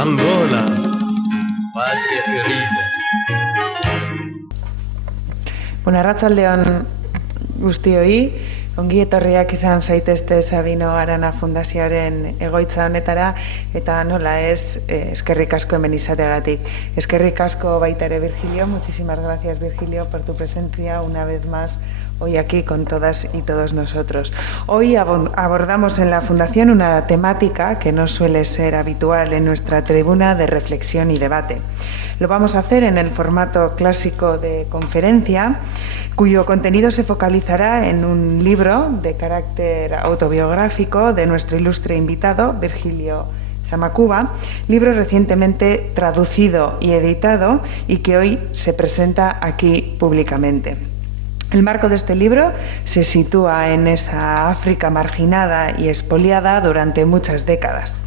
Angola, patria querida. Bueno, arratsaldeon guztioi, ongi etorriak izan zaitezte Sabino Arana Fundazioaren egoitza honetara, eta nola ez, eskerrik asko hemen izateagatik. Eskerrik asko baita ere, Virgilio, muchísimas gracias, Virgilio, por tu presencia una vez más hoy aquí con todas y todos nosotros. Hoy abordamos en la Fundación una temática que no suele ser habitual en nuestra tribuna de reflexión y debate. Lo vamos a hacer en el formato clásico de conferencia, cuyo contenido se focalizará en un libro de carácter autobiográfico de nuestro ilustre invitado, Virgilio Samakuba, libro recientemente traducido y editado y que hoy se presenta aquí públicamente. El marco de este libro se sitúa en esa África marginada y expoliada durante muchas décadas.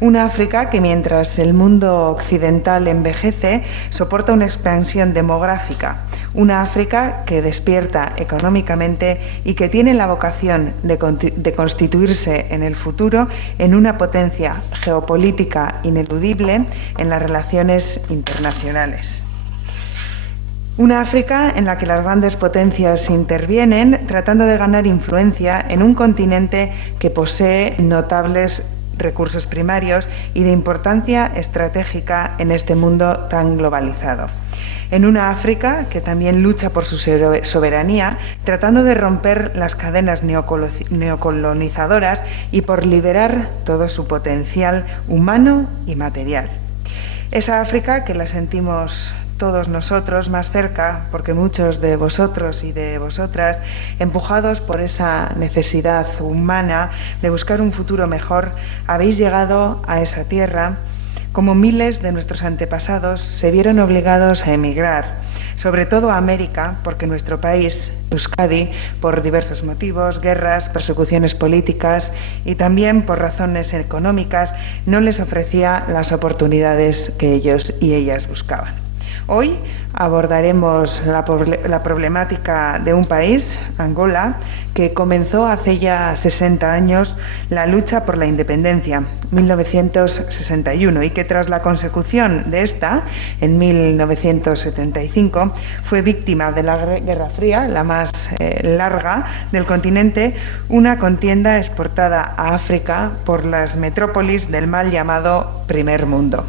Una África que, mientras el mundo occidental envejece, soporta una expansión demográfica. Una África que despierta económicamente y que tiene la vocación de constituirse en el futuro en una potencia geopolítica ineludible en las relaciones internacionales. Una África en la que las grandes potencias intervienen tratando de ganar influencia en un continente que posee notables recursos primarios y de importancia estratégica en este mundo tan globalizado. En una África que también lucha por su soberanía, tratando de romper las cadenas neocolonizadoras y por liberar todo su potencial humano y material. Esa África que la sentimos todos nosotros más cerca, porque muchos de vosotros y de vosotras, empujados por esa necesidad humana de buscar un futuro mejor, habéis llegado a esa tierra, como miles de nuestros antepasados se vieron obligados a emigrar, sobre todo a América, porque nuestro país, Euskadi, por diversos motivos, guerras, persecuciones políticas y también por razones económicas, no les ofrecía las oportunidades que ellos y ellas buscaban. Hoy abordaremos la problemática de un país, Angola, que comenzó hace ya 60 años la lucha por la independencia, 1961, y que tras la consecución de esta, en 1975, fue víctima de la Guerra Fría, la más larga del continente, una contienda exportada a África por las metrópolis del mal llamado Primer Mundo.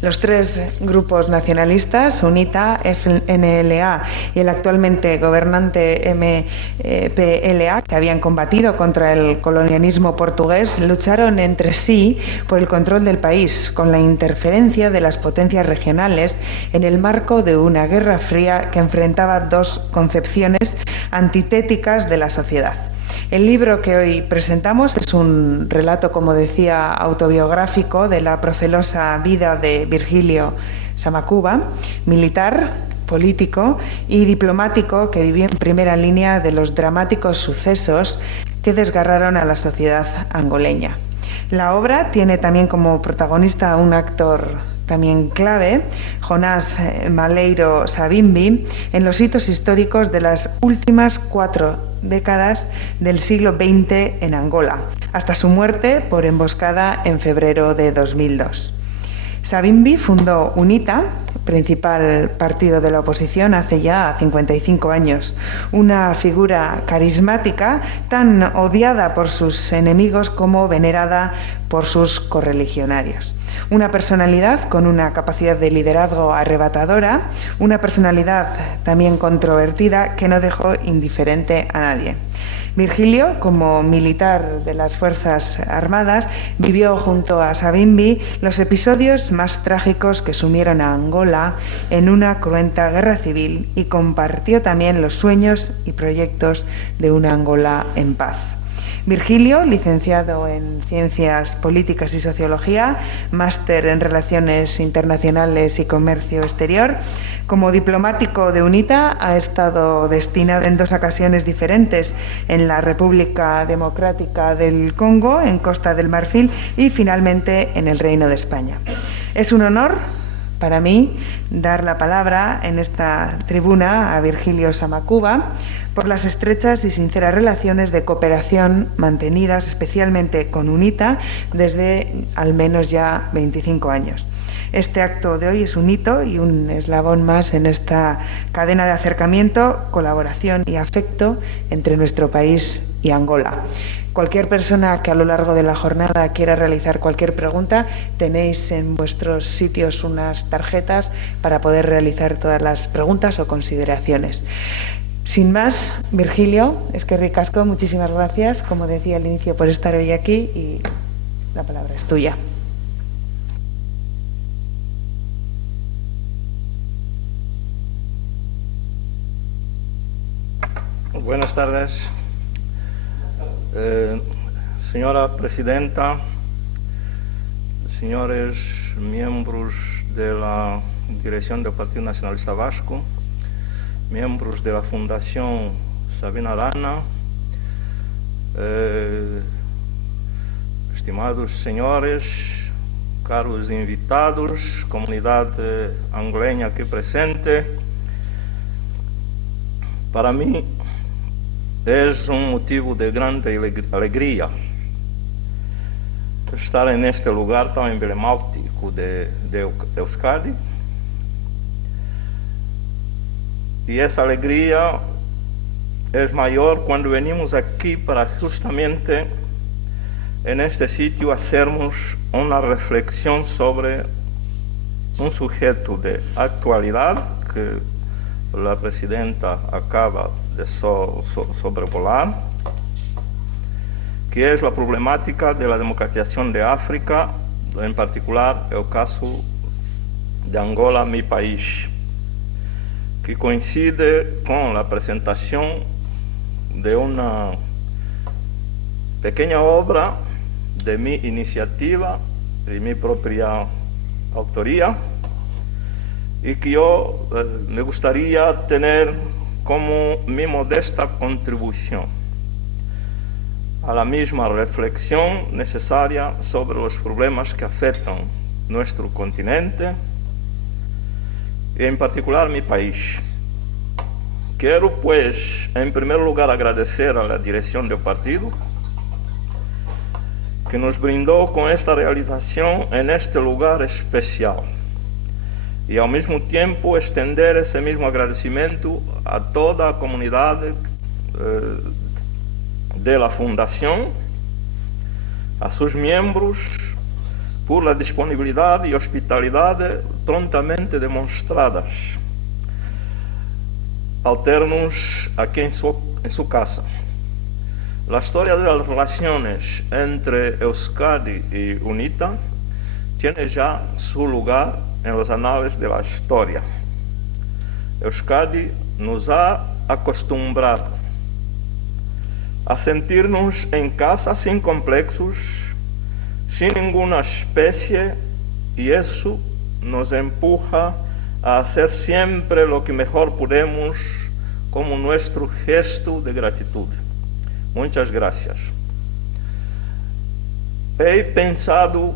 Los tres grupos nacionalistas, UNITA, FNLA y el actualmente gobernante MPLA, que habían combatido contra el colonialismo portugués, lucharon entre sí por el control del país, con la interferencia de las potencias regionales en el marco de una guerra fría que enfrentaba dos concepciones antitéticas de la sociedad. El libro que hoy presentamos es un relato, como decía, autobiográfico de la procelosa vida de Virgilio Samakuba, militar, político y diplomático que vivió en primera línea de los dramáticos sucesos que desgarraron a la sociedad angoleña. La obra tiene también como protagonista a un actor también clave, Jonás Maleiro Savimbi, en los hitos históricos de las últimas 4 décadas del siglo XX en Angola, hasta su muerte por emboscada en febrero de 2002. Savimbi fundó UNITA, principal partido de la oposición, hace ya 55 años. Una figura carismática, tan odiada por sus enemigos como venerada por sus correligionarios. Una personalidad con una capacidad de liderazgo arrebatadora, una personalidad también controvertida que no dejó indiferente a nadie. Virgilio, como militar de las Fuerzas Armadas, vivió junto a Savimbi los episodios más trágicos que sumieron a Angola en una cruenta guerra civil y compartió también los sueños y proyectos de una Angola en paz. Virgilio, licenciado en Ciencias Políticas y Sociología, máster en Relaciones Internacionales y Comercio Exterior. Como diplomático de UNITA ha estado destinado en 2 ocasiones diferentes en la República Democrática del Congo, en Costa del Marfil y finalmente en el Reino de España. Es un honor para mí dar la palabra en esta tribuna a Virgilio Samakuba por las estrechas y sinceras relaciones de cooperación mantenidas especialmente con UNITA desde al menos ya 25 años. Este acto de hoy es un hito y un eslabón más en esta cadena de acercamiento, colaboración y afecto entre nuestro país y Angola. Cualquier persona que a lo largo de la jornada quiera realizar cualquier pregunta, tenéis en vuestros sitios unas tarjetas para poder realizar todas las preguntas o consideraciones. Sin más, Virgilio, eskerrik asko, muchísimas gracias, como decía al inicio, por estar hoy aquí y la palabra es tuya. Buenas tardes, señora presidenta, señores miembros de la dirección del Partido Nacionalista Vasco, miembros de la Fundación Sabina Arana, estimados señores, caros invitados, comunidad angoleña aquí presente. Para mí es un motivo de grande alegría estar en este lugar tan emblemático de Euskadi. Y esa alegría es mayor cuando venimos aquí para justamente en este sitio hacernos una reflexión sobre un sujeto de actualidad que la presidenta acaba de sobrevolar, que es la problemática de la democratización de África, en particular el caso de Angola, mi país, que coincide con la presentación de una pequeña obra de mi iniciativa y mi propia autoría, y que yo me gustaría tener como mi modesta contribución a la misma reflexión necesaria sobre los problemas que afectan nuestro continente y en particular mi país. Quiero pues en primer lugar agradecer a la dirección del partido que nos brindó con esta realización en este lugar especial, y al mismo tiempo extender ese mismo agradecimiento a toda la comunidad de la Fundación, a sus miembros, por la disponibilidad y hospitalidad prontamente demostradas al tenernos aquí en su casa. La historia de las relaciones entre Euskadi y UNITA tiene ya su lugar en los anales de la historia. Euskadi nos ha acostumbrado a sentirnos en casa sin complejos, sin ninguna especie, y eso nos empuja a hacer siempre lo que mejor podemos como nuestro gesto de gratitud. Muchas gracias. He pensado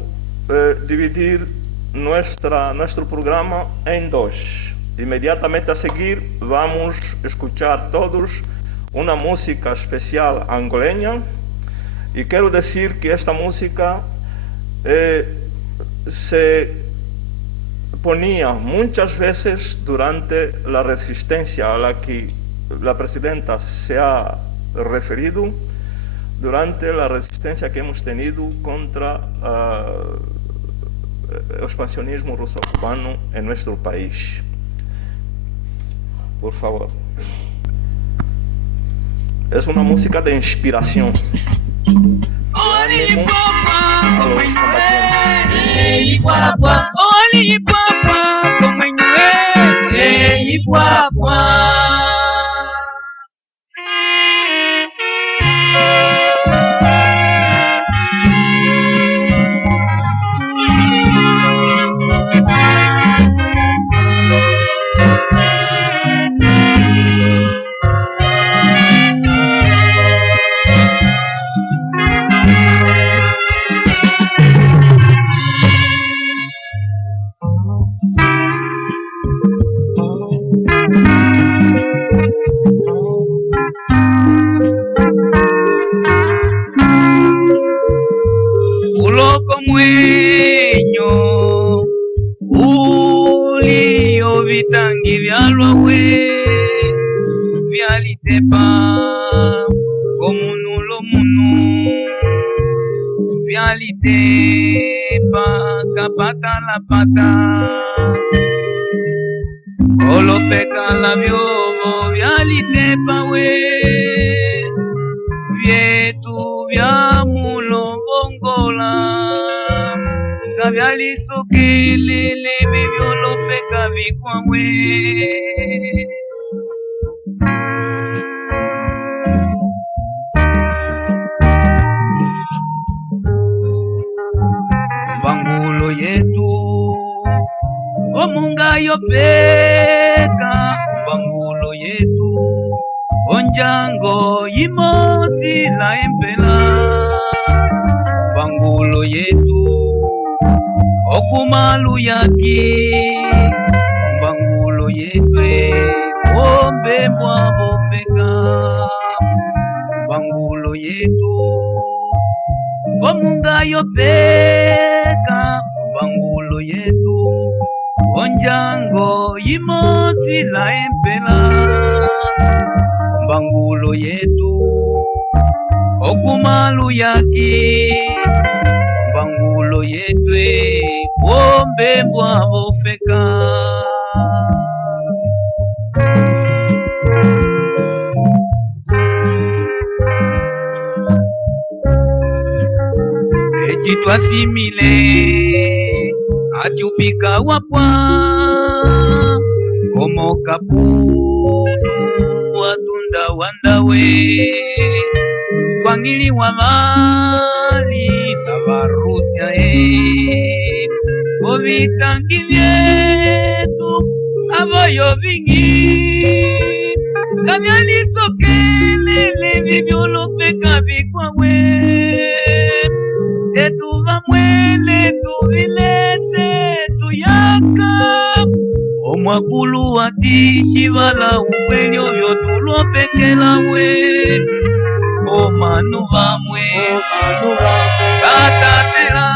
dividir nuestro programa en dos. Inmediatamente a seguir vamos a escuchar todos una música especial angoleña, y quiero decir que esta música se ponía muchas veces durante la resistencia a la que la presidenta se ha referido, durante la resistencia que hemos tenido contra el expansionismo ruso-cubano en nuestro país. Por favor. Es una música de inspiración. Ánimo a los mwenyo ulio vitangi vyalwa we vyalitepa komunulo munu vyalitepa kapata la pata olopeka la vyovo vyalitepa we vyetu vya mulombongola kavyalisokelele vivyolopeka vikwawe mbangulo yetu omunga yofeka mbangulo yetu onjango yimosi la empela mbangulo yetu okumalu yaki mbangulo yetwe ombe mwabo feka mbangulo yetu omunga yofeka mbangulo yetu onjango yimosi la empela mbangulo yetu okumalu yaki mbangulo yetwe ombe mbwabo feka echitwa simile atiupika wapwa omokaputu watunda wandawe kwangili wa mali tabarusya ovitangi vyetu avoyo vingi kavyalisokelele vivyolopeka vikwawe etuva mwele tuvilete tuyaka omwakulu wati chivala ukwelyo vyotulopekela we omanu vamwe katatela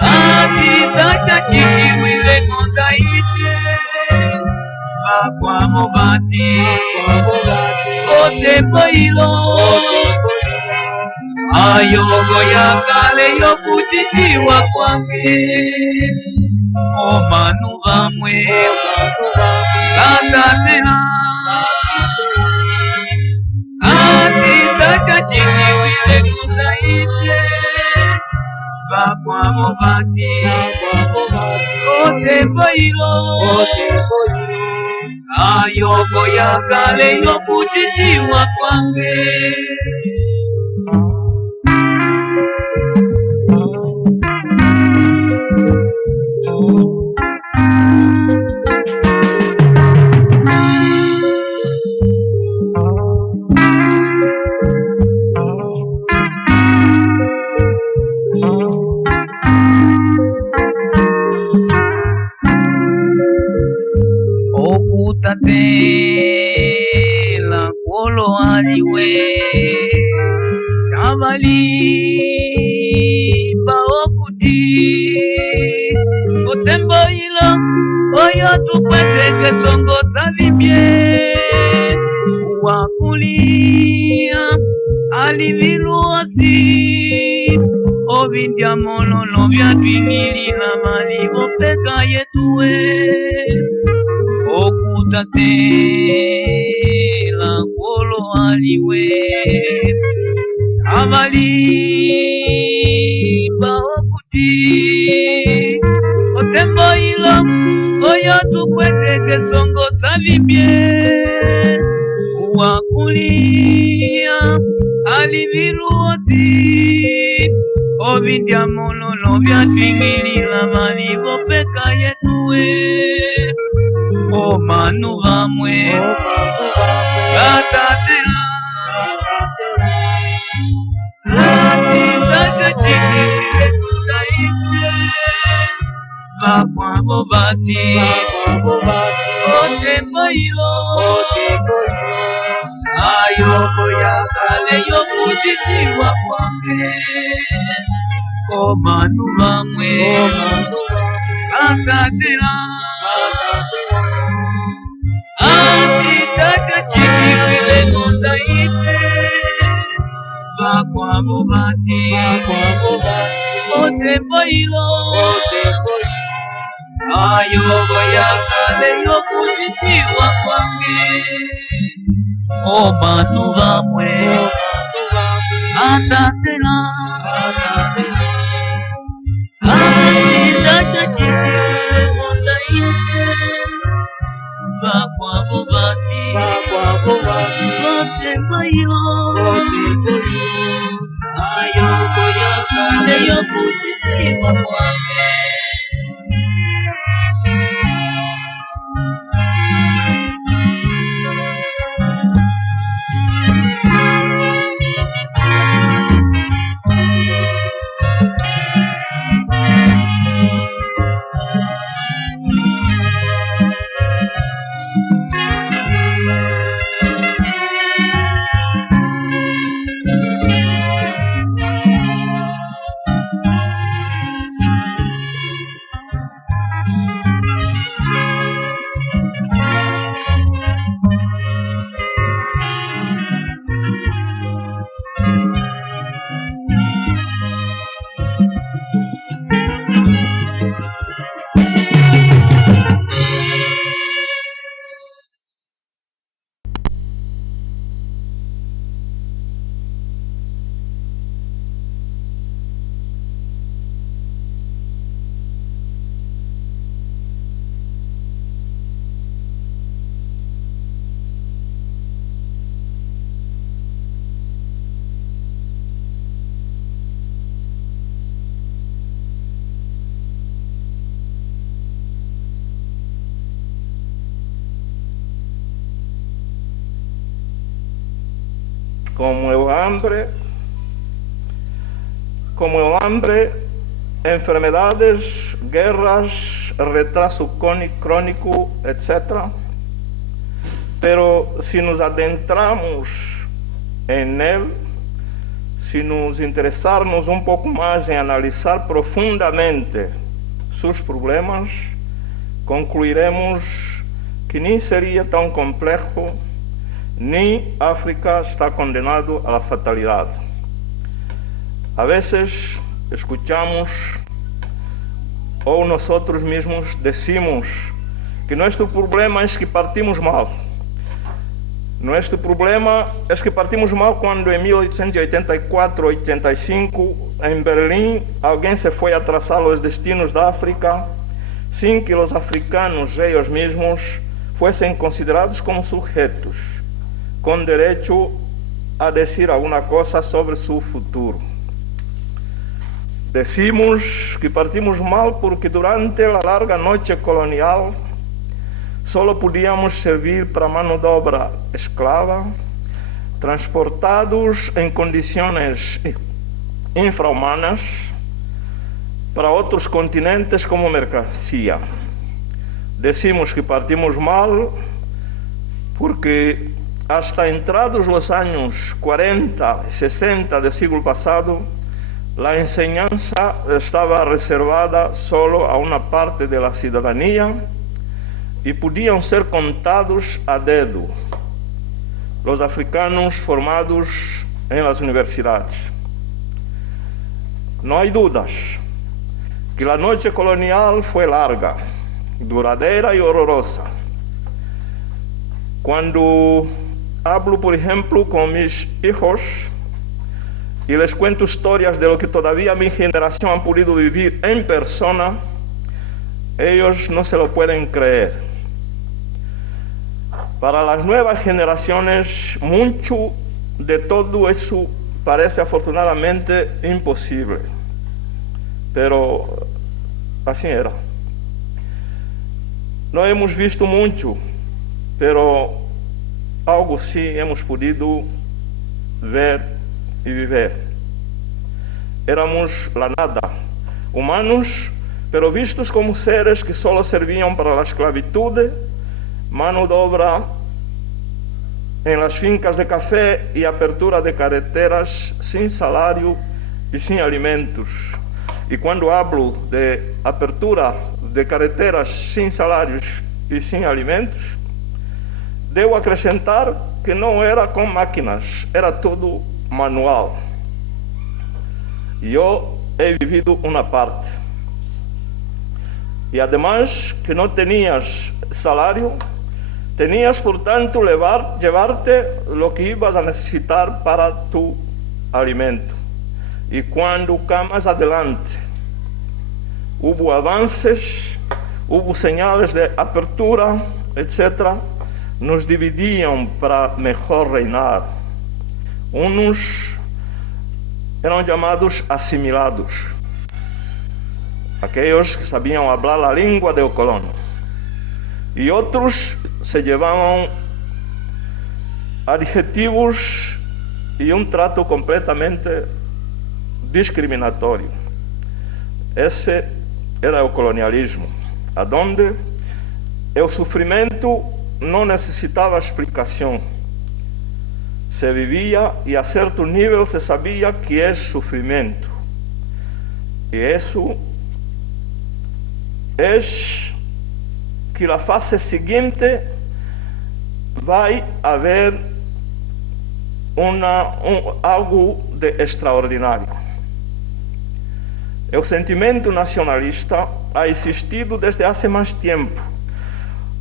atitacha chikiwile nondaiche vakwamo vati otembo ilo ayogo yakale yokuchichiwa kwange omanu vamwe katatela atitacha chikiwile nondaiche vakwamo vati otembo ilo ayogo yakale yokuchichiwa kwange okutatela kolo aliwe kavalimba okuti kotembo ilo oyo tukweteke songo zavibye uwakulia aliviluosi ovindya monono vyatwingilila malivopeka yetuwe okutatela kolo aliwe avalimba okuti otembo ilo oyo tukweteke songo savibye uwakulia aliviluosi ovindya monono vyatwingilila malivopeka yetuwe omanu vamwe katatela atitacha chikiwile nondaiche vakwamo vati otembo ilo ayogo ya yakale y'okuzikirwa kwange obantu bamwe batatera anti tasha chikikile nondaite bakwabo bati otepoilo ayobo yakale y'okuzikirwa kwange obantu bamwe batatera anti tasha chikikile nondaite bakwabo bati otepoilo ayobo yakale y'okuzikirwa kwange como el hambre, enfermedades, guerras, retraso crónico, etc. Pero si nos adentramos en él, si nos interesarmos un poco más en analizar profundamente sus problemas, concluiremos que ni sería tan complejo, ni África está condenado a la fatalidad. A veces escuchamos o nosotros mismos decimos que nuestro problema es que partimos mal. Nuestro problema es que partimos mal cuando en 1884-85 en Berlín alguien se fue a trazar los destinos de África sin que los africanos ellos mismos fuesen considerados como sujetos con derecho a decir alguna cosa sobre su futuro. Decimos que partimos mal porque durante la larga noche colonial solo podíamos servir para mano de obra esclava, transportados en condiciones infrahumanas para otros continentes como mercancía. Decimos que partimos mal porque hasta entrados los años 40 y 60 del siglo pasado, la enseñanza estaba reservada solo a una parte de la ciudadanía y podían ser contados a dedo los africanos formados en las universidades. No hay dudas que la noche colonial fue larga, duradera y horrorosa. Cuando hablo, por ejemplo, con mis hijos y les cuento historias de lo que todavía mi generación ha podido vivir en persona, ellos no se lo pueden creer. Para las nuevas generaciones, mucho de todo eso parece afortunadamente imposible, pero así era. No hemos visto mucho, pero algo sí hemos podido ver y vivir. Éramos la nada, humanos, pero vistos como seres que solo servían para la esclavitud, mano de obra en las fincas de café y apertura de carreteras sin salario y sin alimentos. Y cuando hablo de apertura de carreteras sin salarios y sin alimentos, debo acrescentar que não era com máquinas, era tudo manual. Eu he vivido uma parte. E además que não tenías salário, tenías por tanto llevarte lo que ibas a necesitar para tu alimento. E quando más adelante hubo avances, hubo señales de apertura, etc., nos dividiam para mejor reinar. Unos eram chamados assimilados, aquellos que sabiam hablar a língua del colono, e outros se llevavam adjetivos e trato completamente discriminatório. Esse era o colonialismo, aonde o sofrimento não necessitava explicação. Se vivia e a certo nível se sabia que é sofrimento. E isso é que na fase seguinte vai haver algo de extraordinário. O sentimento nacionalista ha existido desde há mais tempo.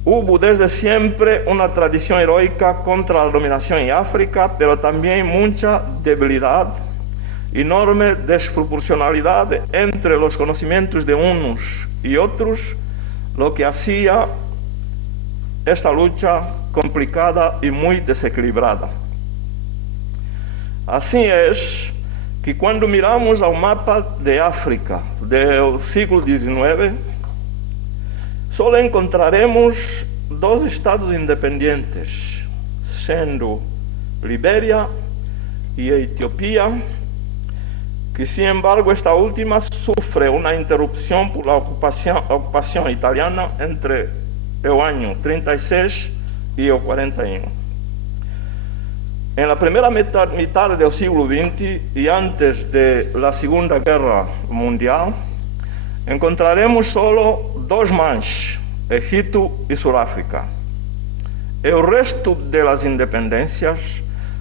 Hubo desde siempre una tradición heroica contra la dominación en África, pero también mucha debilidad, enorme desproporcionalidad entre los conocimientos de unos y otros, lo que hacía esta lucha complicada y muy desequilibrada. Así es que cuando miramos al mapa de África del siglo XIX, solo encontraremos dos estados independientes, sendo Liberia y Etiopía, que sin embargo esta última sufre una interrupción por la ocupación italiana entre el año 36 y el 41. En la primera mitad del siglo XX y antes de la Segunda Guerra Mundial, encontraremos solo dos más, Egipto y Sudáfrica. El resto de las independencias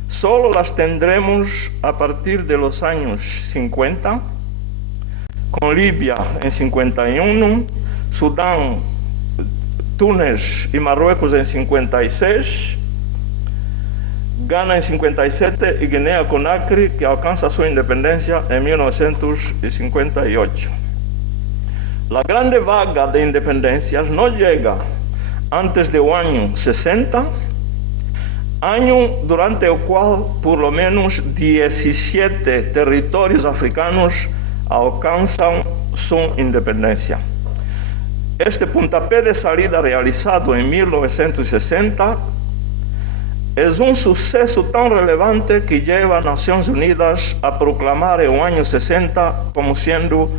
solo las tendremos a partir de los años 50, con Libia en 51, Sudán, Túnez y Marruecos en 56, Ghana en 57 y Guinea-Conakry, que alcanza su independencia en 1958. La grande vaga de independencias no llega antes del año 60, año durante el cual por lo menos 17 territorios africanos alcanzan su independencia. Este puntapié de salida realizado en 1960 es un suceso tan relevante que lleva a Naciones Unidas a proclamar el año 60 como siendo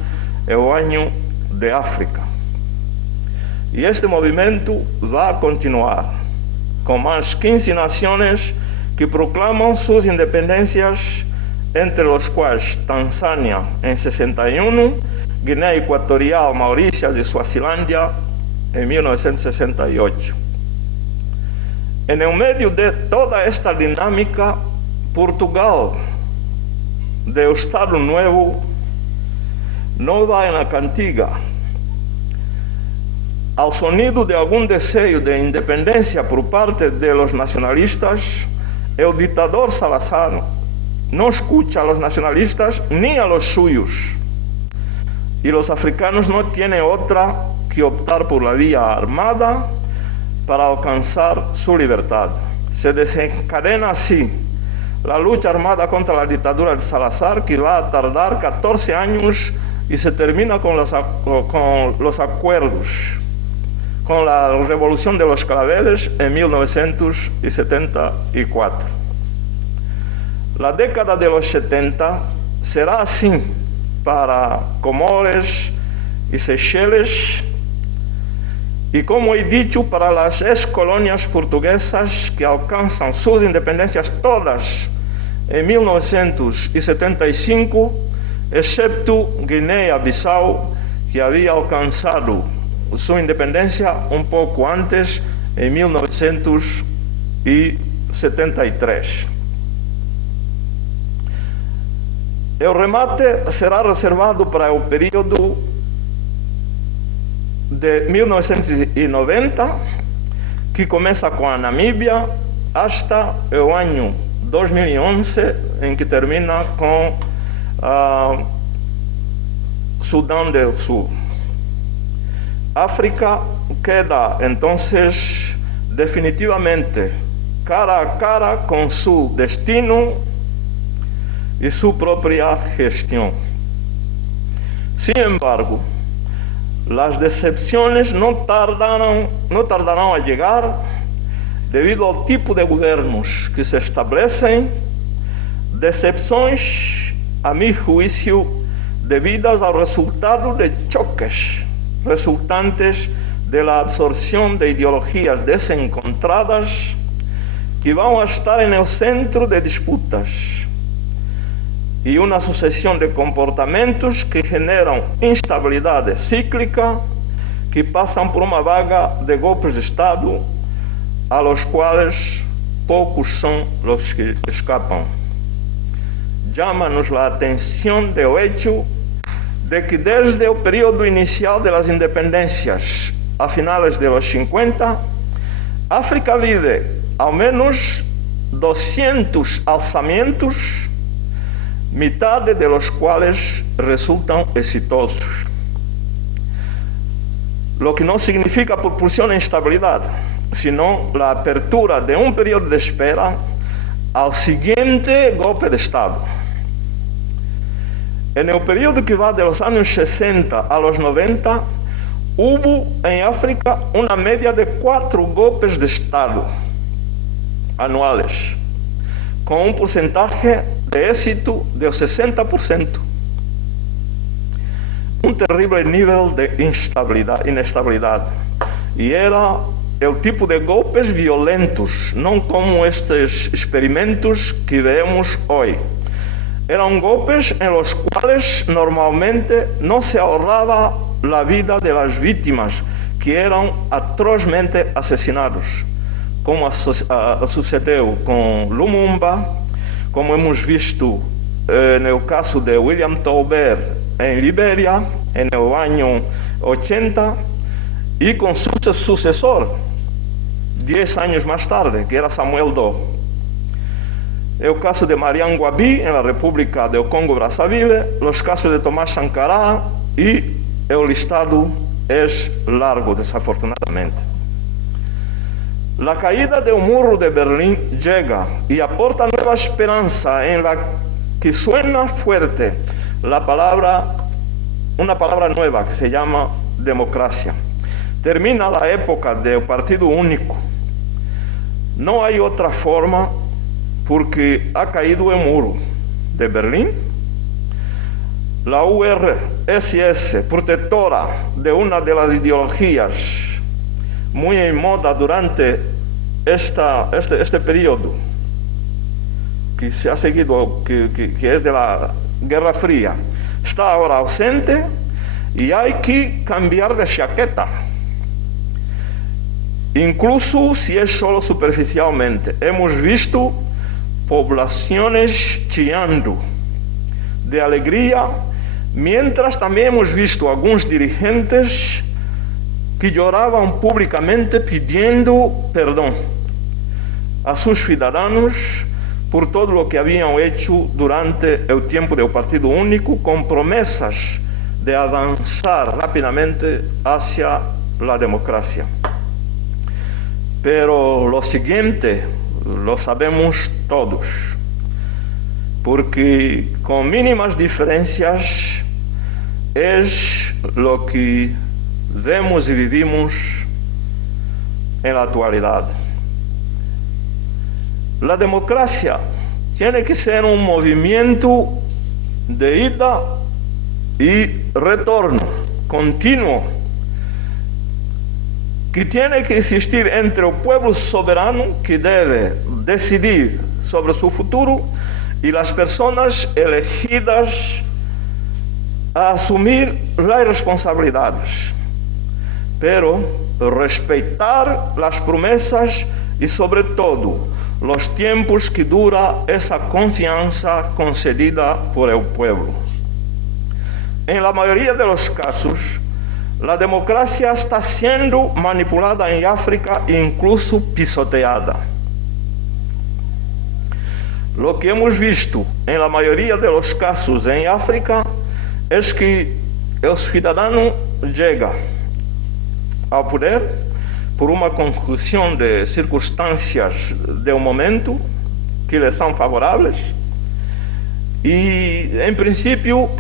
el año de África. Y este movimiento va a continuar, con más 15 naciones que proclaman sus independencias, entre los cuales Tanzania en 61, Guinea Ecuatorial, Mauricias y Suazilandia en 1968. En el medio de toda esta dinámica, Portugal, de Estado Nuevo, no va en la cantiga. Al sonido de algún deseo de independencia por parte de los nacionalistas, el dictador Salazar no escucha a los nacionalistas ni a los suyos. Y los africanos no tienen otra que optar por la vía armada para alcanzar su libertad. Se desencadena así la lucha armada contra la dictadura de Salazar, que va a tardar 14 años y se termina con los acuerdos, con la revolución de los claveles en 1974. La década de los 70 será así para Comores y Seychelles, Y como he dicho, para las ex-colonias portuguesas que alcanzan sus independencias todas en 1975, excepto Guinea-Bissau, que había alcanzado su independencia un poco antes, en 1973. El remate será reservado para el período de 1990, que começa com a Namíbia, hasta o ano 2011, em que termina com Sudão do Sul. África queda entonces definitivamente cara a cara con su destino y su propia gestión. Sin embargo, las decepciones no tardarán a llegar debido al tipo de gobiernos que se establecen, decepciones, a mi juicio, debidas al resultado de choques resultantes de la absorción de ideologías desencontradas que van a estar en el centro de disputas y una sucesión de comportamientos que generan instabilidad cíclica que pasan por una vaga de golpes de Estado a los cuales pocos son los que escapan. Llámanos la atención del hecho de que desde el periodo inicial de las independencias a finales de los 50, África vive al menos 200 alzamientos, mitad de los cuales resultan exitosos. Lo que no significa propulsión e instabilidad, sino la apertura de un periodo de espera al siguiente golpe de Estado. En el periodo que va de los años 60 a los 90, hubo en África una media de 4 golpes de Estado anuales, con un porcentaje de éxito del 60%. Un terrible nivel de inestabilidad. Y era el tipo de golpes violentos, no como estos experimentos que vemos hoy. Eran golpes en los cuales normalmente no se ahorraba la vida de las víctimas, que eran atrozmente asesinados, como sucedeu com Lumumba, como hemos visto en el caso de William Tolbert en Liberia en el año 80, y con su sucesor 10 años más tarde, que era Samuel Doe. El caso de Marian Gwabi en la República del Congo-Brazzaville, los casos de Tomás Sankara, y el listado es largo, desafortunadamente. La caída del muro de Berlín llega y aporta nueva esperanza en la que suena fuerte una palabra nueva que se llama democracia. Termina la época del partido único. No hay otra forma, porque ha caído el muro de Berlín. La URSS, protectora de una de las ideologías muy en moda durante este periodo que se ha seguido, que es de la Guerra Fría, está ahora ausente y hay que cambiar de chaqueta. Incluso si es solo superficialmente. Hemos visto poblaciones chillando de alegría, mientras también hemos visto algunos dirigentes que lloraban públicamente pidiendo perdón a sus ciudadanos por todo lo que habían hecho durante el tiempo del Partido Único, con promesas de avanzar rápidamente hacia la democracia. Pero lo siguiente lo sabemos todos, porque con mínimas diferencias es lo que vemos y vivimos en la actualidad. La democracia tiene que ser un movimiento de ida y retorno continuo, que tiene que existir entre el pueblo soberano que debe decidir sobre su futuro y las personas elegidas a asumir las responsabilidades, pero respetar las promesas y sobre todo los tiempos que dura esa confianza concedida por el pueblo. En la mayoría de los casos, la democracia está siendo manipulada en África e incluso pisoteada. Lo que hemos visto en la mayoría de los casos en África es que el ciudadano llega al poder por uma conjunção de circunstâncias do momento que lhe são favoráveis e, em princípio,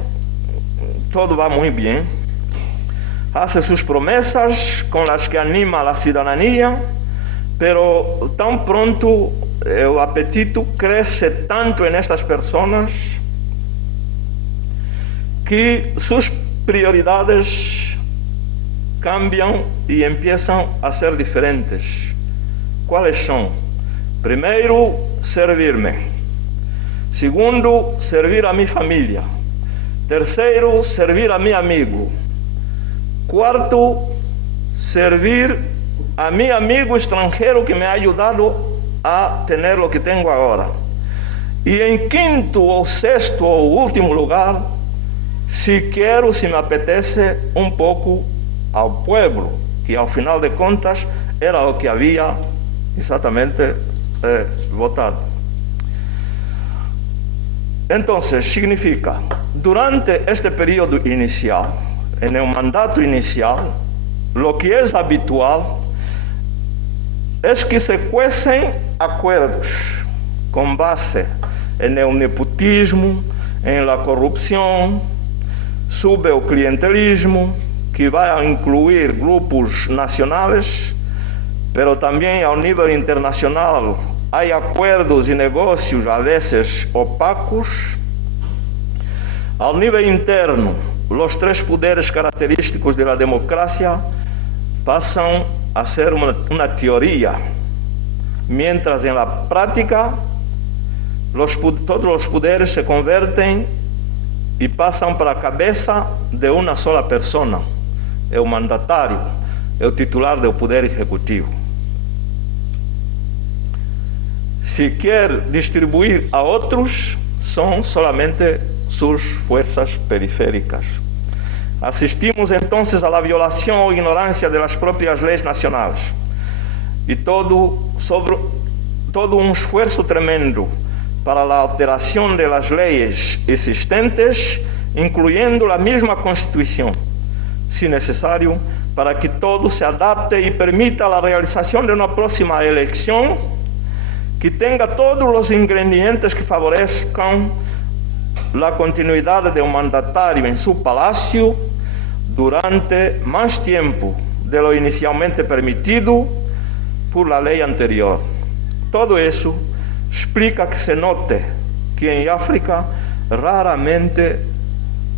todo vai muito bem. Hace sus promessas com as que anima a cidadania, pero tão pronto o apetito cresce tanto em estas pessoas que suas prioridades cambiam e empiezam a ser diferentes. Quais são? Primeiro, servir-me. Segundo, servir a minha família. Terceiro, servir a meu amigo. Quarto, servir a meu amigo estrangeiro que me ha ajudado a ter o que tenho agora. E em quinto ou sexto ou último lugar, se quero, se me apetece, um pouco ao pueblo, que ao final de contas era o que havia exatamente votado. Então, significa, durante este período inicial, en el mandato inicial, lo que es habitual es que se cuecen acuerdos con base en el nepotismo, en la corrupción, sube el clientelismo, que va a incluir grupos nacionales, pero también a nivel internacional hay acuerdos y negocios a veces opacos. Al nivel interno, los tres poderes característicos de la democracia pasan a ser una teoría, mientras en la práctica todos los poderes se convierten y pasan para la cabeza de una sola persona, el mandatario, el titular del poder ejecutivo. Si quiere distribuir a otros, son solamente sus fuerzas periféricas. Asistimos entonces a la violación o ignorancia de las propias leyes nacionales y todo un esfuerzo tremendo para la alteración de las leyes existentes, incluyendo la misma Constitución, si necesario, para que todo se adapte y permita la realización de una próxima elección que tenga todos los ingredientes que favorezcan la continuidad de un mandatario en su palacio durante más tiempo de lo inicialmente permitido por la ley anterior. Todo eso explica que se note que en África raramente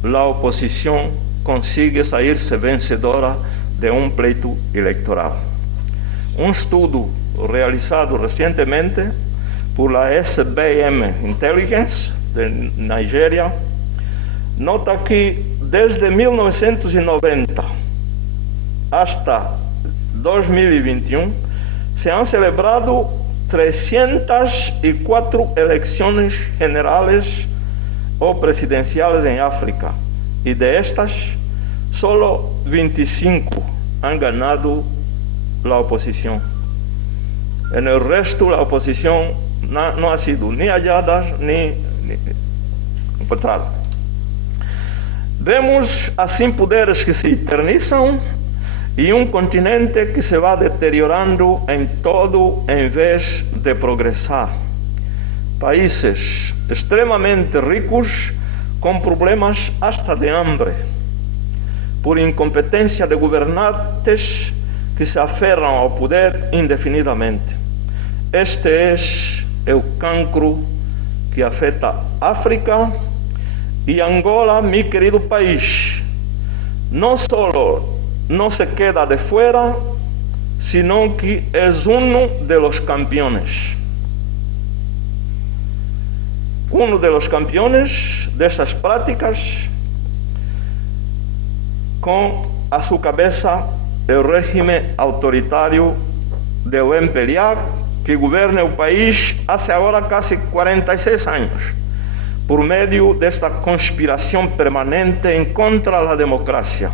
la oposición consigue salirse vencedora de un pleito electoral. Un estudio realizado recientemente por la SBM Intelligence de Nigeria nota que desde 1990 hasta 2021 se han celebrado 304 elecciones generales o presidenciales en África, y de estas solo 25 han ganado la oposición. En el resto la oposición no ha sido ni hallada ni encontrada. Vemos así poderes que se eternizan y un continente que se va deteriorando en todo en vez de progresar. Países extremadamente ricos con problemas hasta de hambre, por incompetencia de gobernantes que se aferran al poder indefinidamente. Este es el cancro que afecta a África y Angola, mi querido país. No solo no se queda de fuera, sino que es uno de los campeones. Uno de los campeones de esas prácticas, con a su cabeza el régimen autoritario del MPLA, que gobierna el país hace ahora casi 46 años, por medio de esta conspiración permanente en contra de la democracia.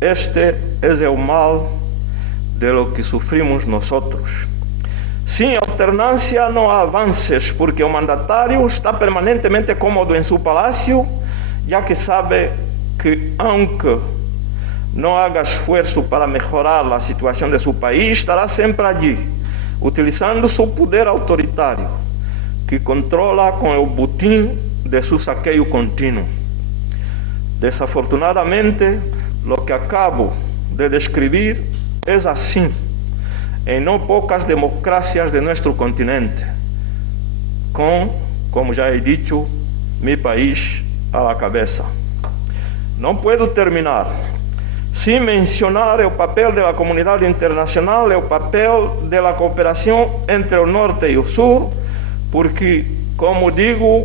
Este es el mal de lo que sufrimos nosotros. Sin alternancia no hay avances, porque el mandatario está permanentemente cómodo en su palacio, ya que sabe que aunque no haga esfuerzo para mejorar la situación de su país, estará siempre allí, utilizando su poder autoritario, que controla con el botín de su saqueo continuo. Desafortunadamente, lo que acabo de describir es así en no pocas democracias de nuestro continente, con, como ya he dicho, mi país a la cabeza. No puedo terminar sin mencionar el papel de la comunidad internacional, el papel de la cooperación entre el norte y el sur, porque, como digo,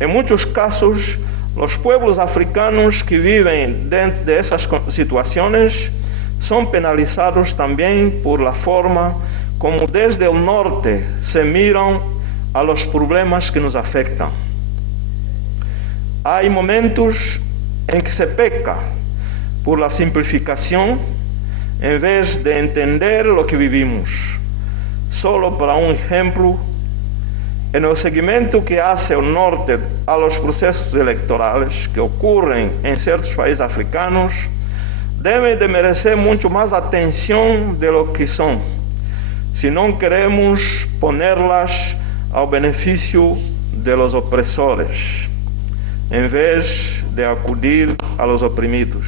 en muchos casos, los pueblos africanos que viven dentro de esas situaciones son penalizados también por la forma como desde el norte se miran a los problemas que nos afectan. Hay momentos en que se peca por la simplificación en vez de entender lo que vivimos. Solo para un ejemplo, en el seguimiento que hace el norte a los procesos electorales que ocurren en ciertos países africanos, deben de merecer mucho más atención de lo que son, si no queremos ponerlas al beneficio de los opresores, en vez de acudir a los oprimidos.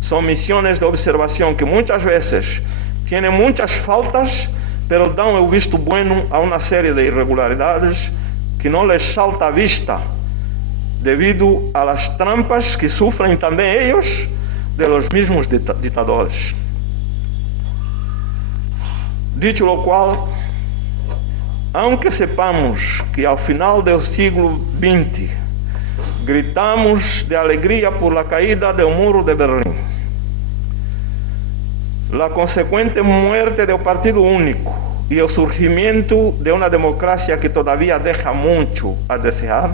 Son misiones de observación que muchas veces tienen muchas faltas, pero dan el visto bueno a una serie de irregularidades que no les salta a vista, debido a las trampas que sufren también ellos de los mismos dictadores. Dicho lo cual, aunque sepamos que al final del siglo XX gritamos de alegría por la caída del muro de Berlín, la consecuente muerte del partido único y el surgimiento de una democracia que todavía deja mucho a desear,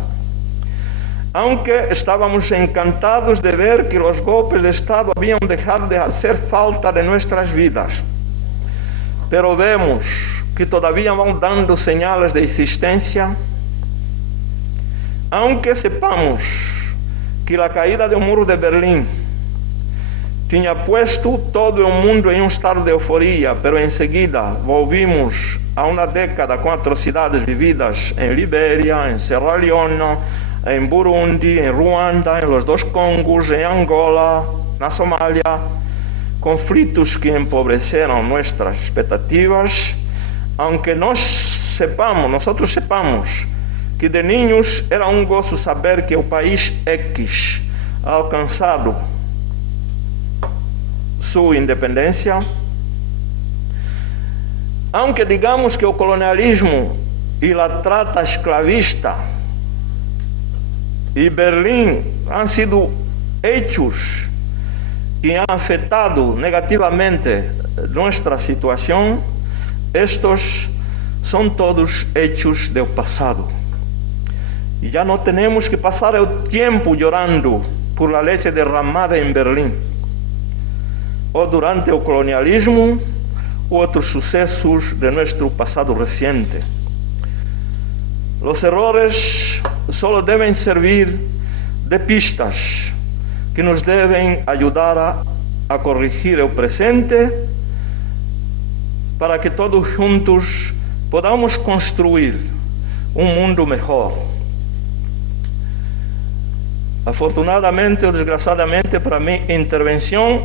aunque estábamos encantados de ver que los golpes de Estado habían dejado de hacer falta de nuestras vidas, pero vemos que todavía van dando señales de existencia, aunque sepamos que la caída del muro de Berlín tinha puesto todo el mundo en un estado de euforia, pero enseguida volvimos a una década con atrocidades vividas en Liberia, en Sierra Leona, en Burundi, en Ruanda, en los dos Congos, en Angola, en Somalia, conflictos que empobreceron nuestras expectativas, aunque nosotros sepamos que de niños era un gozo saber que el país X ha alcanzado su independencia, aunque digamos que el colonialismo y la trata esclavista y Berlín han sido hechos que han afectado negativamente nuestra situación, estos son todos hechos del pasado. Y ya no tenemos que pasar el tiempo llorando por la leche derramada en Berlín, o durante el colonialismo, u otros sucesos de nuestro pasado reciente. Los errores solo deben servir de pistas que nos deben ayudar a corregir el presente, para que todos juntos podamos construir un mundo mejor. Afortunadamente o desgraciadamente para mi intervención,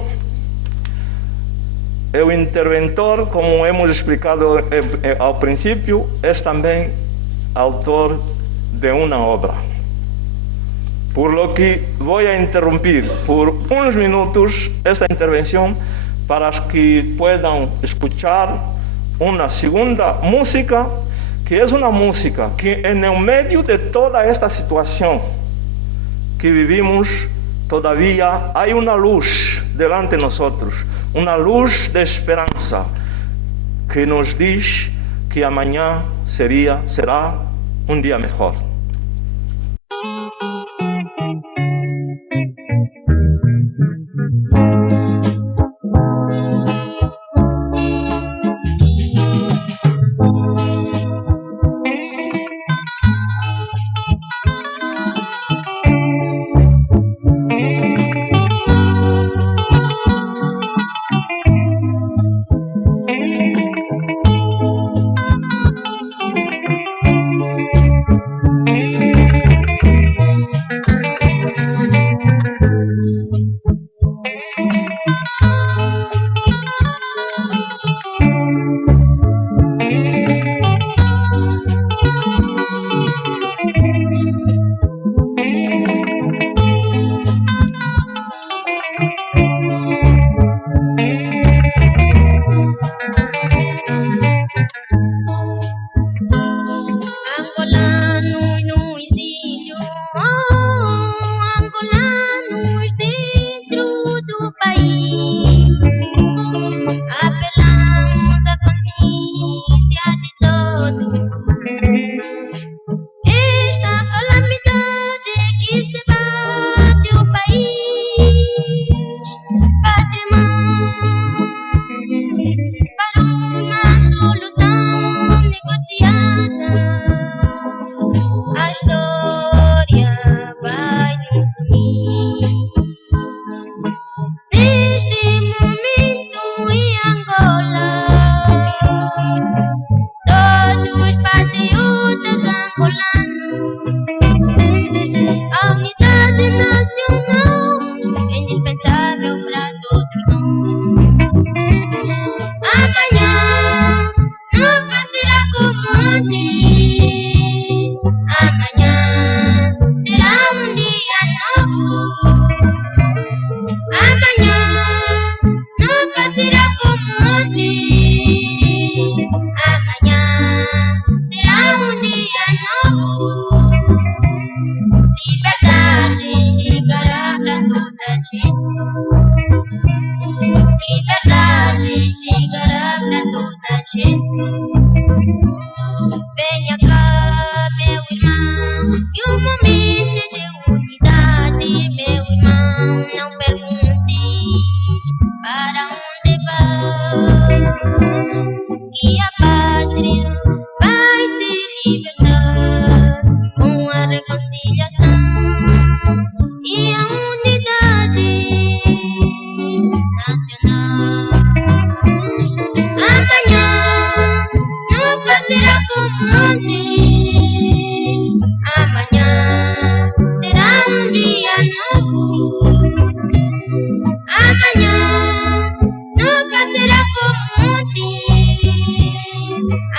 el interventor, como hemos explicado al principio, es también autor de una obra. Por lo que voy a interrumpir por unos minutos esta intervención para que puedan escuchar una segunda música, que es una música que en el medio de toda esta situación que vivimos, todavía hay una luz delante de nosotros, una luz de esperanza que nos dice que amanhã será un día mejor.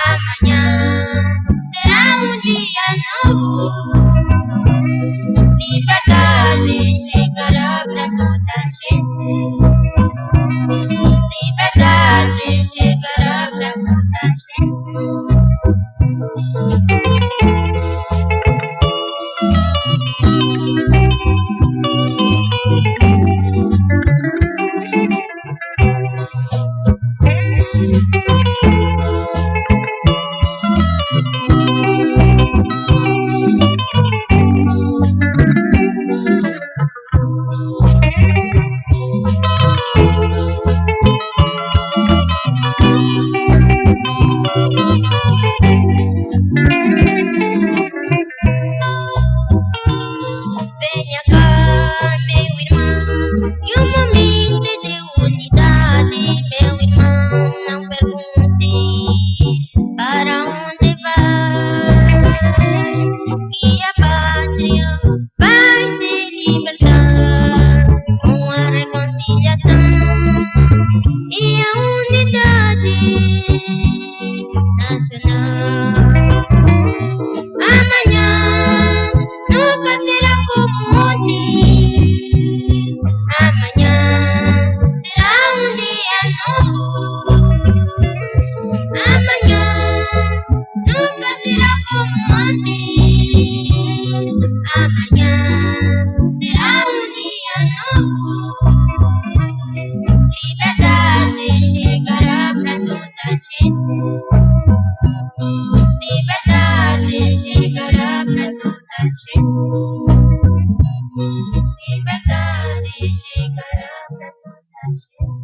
Amanhã será um dia novo. Amanhã será um dia novo. Liberdade chegará pra toda a gente. Liberdade chegará pra toda a gente. Liberdade chegará pra toda a gente.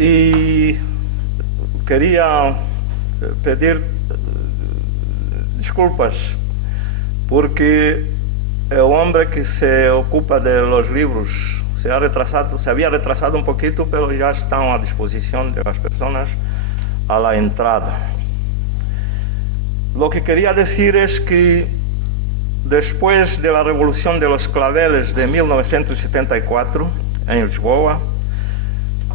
E queria pedir desculpas, porque el hombre que se ocupa de los libros se había retrasado un poquito, pero ya están a disposición de las personas a la entrada. Lo que quería decir es que después de la Revolución de los Claveles de 1974 en Lisboa,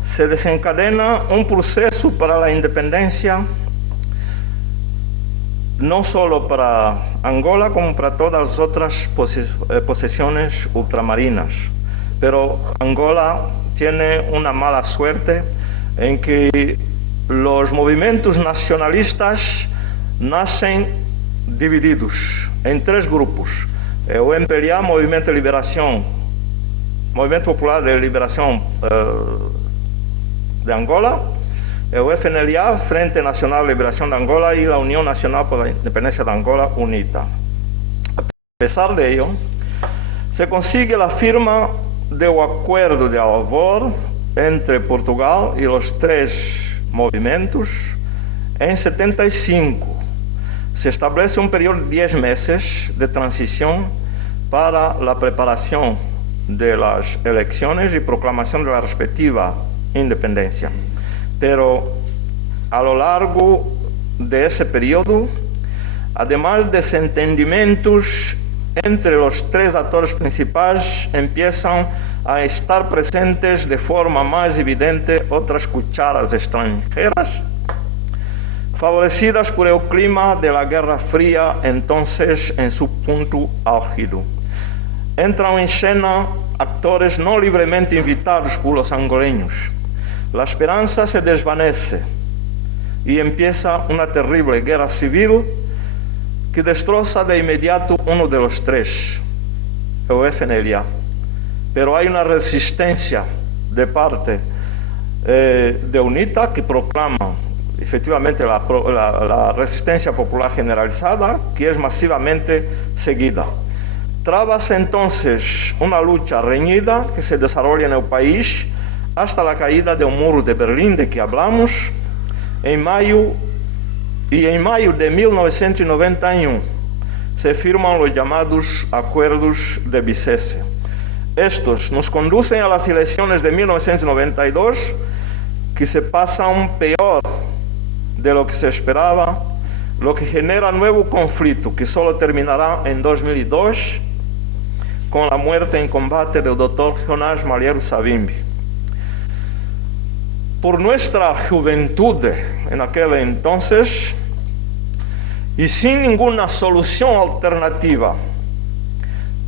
se desencadena un proceso para la independencia, no solo para Angola, como para todas las otras posesiones ultramarinas. Pero Angola tiene una mala suerte en que los movimientos nacionalistas nacen divididos en tres grupos. El MPLA, Movimiento Popular de Liberación de Angola, el FNLA, Frente Nacional de Liberación de Angola, y la Unión Nacional por la Independencia de Angola, UNITA. A pesar de ello, se consigue la firma del Acuerdo de Alvor entre Portugal y los tres movimientos en 75. Se establece un periodo de 10 meses de transición para la preparación de las elecciones y proclamación de la respectiva independencia. Pero a lo largo de ese periodo, además de desentendimientos entre los tres actores principales, empiezan a estar presentes de forma más evidente otras cucharas extranjeras, favorecidas por el clima de la Guerra Fría, entonces en su punto álgido. Entran en escena actores no libremente invitados por los angoleños. La esperanza se desvanece y empieza una terrible guerra civil que destroza de inmediato uno de los tres, el FNLA. Pero hay una resistencia de parte de UNITA que proclama efectivamente la resistencia popular generalizada, que es masivamente seguida. Trábase entonces una lucha reñida que se desarrolla en el país hasta la caída del muro de Berlín, de que hablamos, en mayo de 1991 se firman los llamados Acuerdos de Bicesse. Estos nos conducen a las elecciones de 1992, que se pasan peor de lo que se esperaba, lo que genera nuevo conflicto que solo terminará en 2002 con la muerte en combate del doctor Jonas Malheiro Savimbi. Por nuestra juventud en aquel entonces y sin ninguna solución alternativa,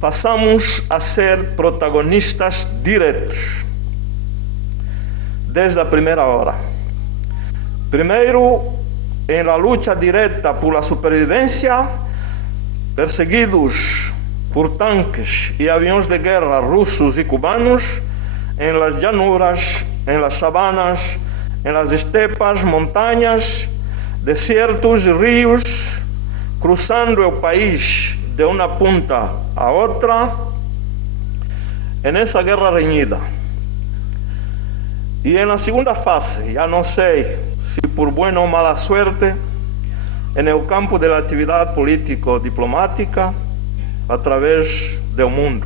pasamos a ser protagonistas directos desde la primera hora. Primero, en la lucha directa por la supervivencia, perseguidos por tanques y aviones de guerra rusos y cubanos en las llanuras, en las sabanas, en las estepas, montañas, desiertos y ríos, cruzando el país de una punta a otra, en esa guerra reñida. Y en la segunda fase, ya no sé si por buena o mala suerte, en el campo de la actividad político-diplomática a través del mundo.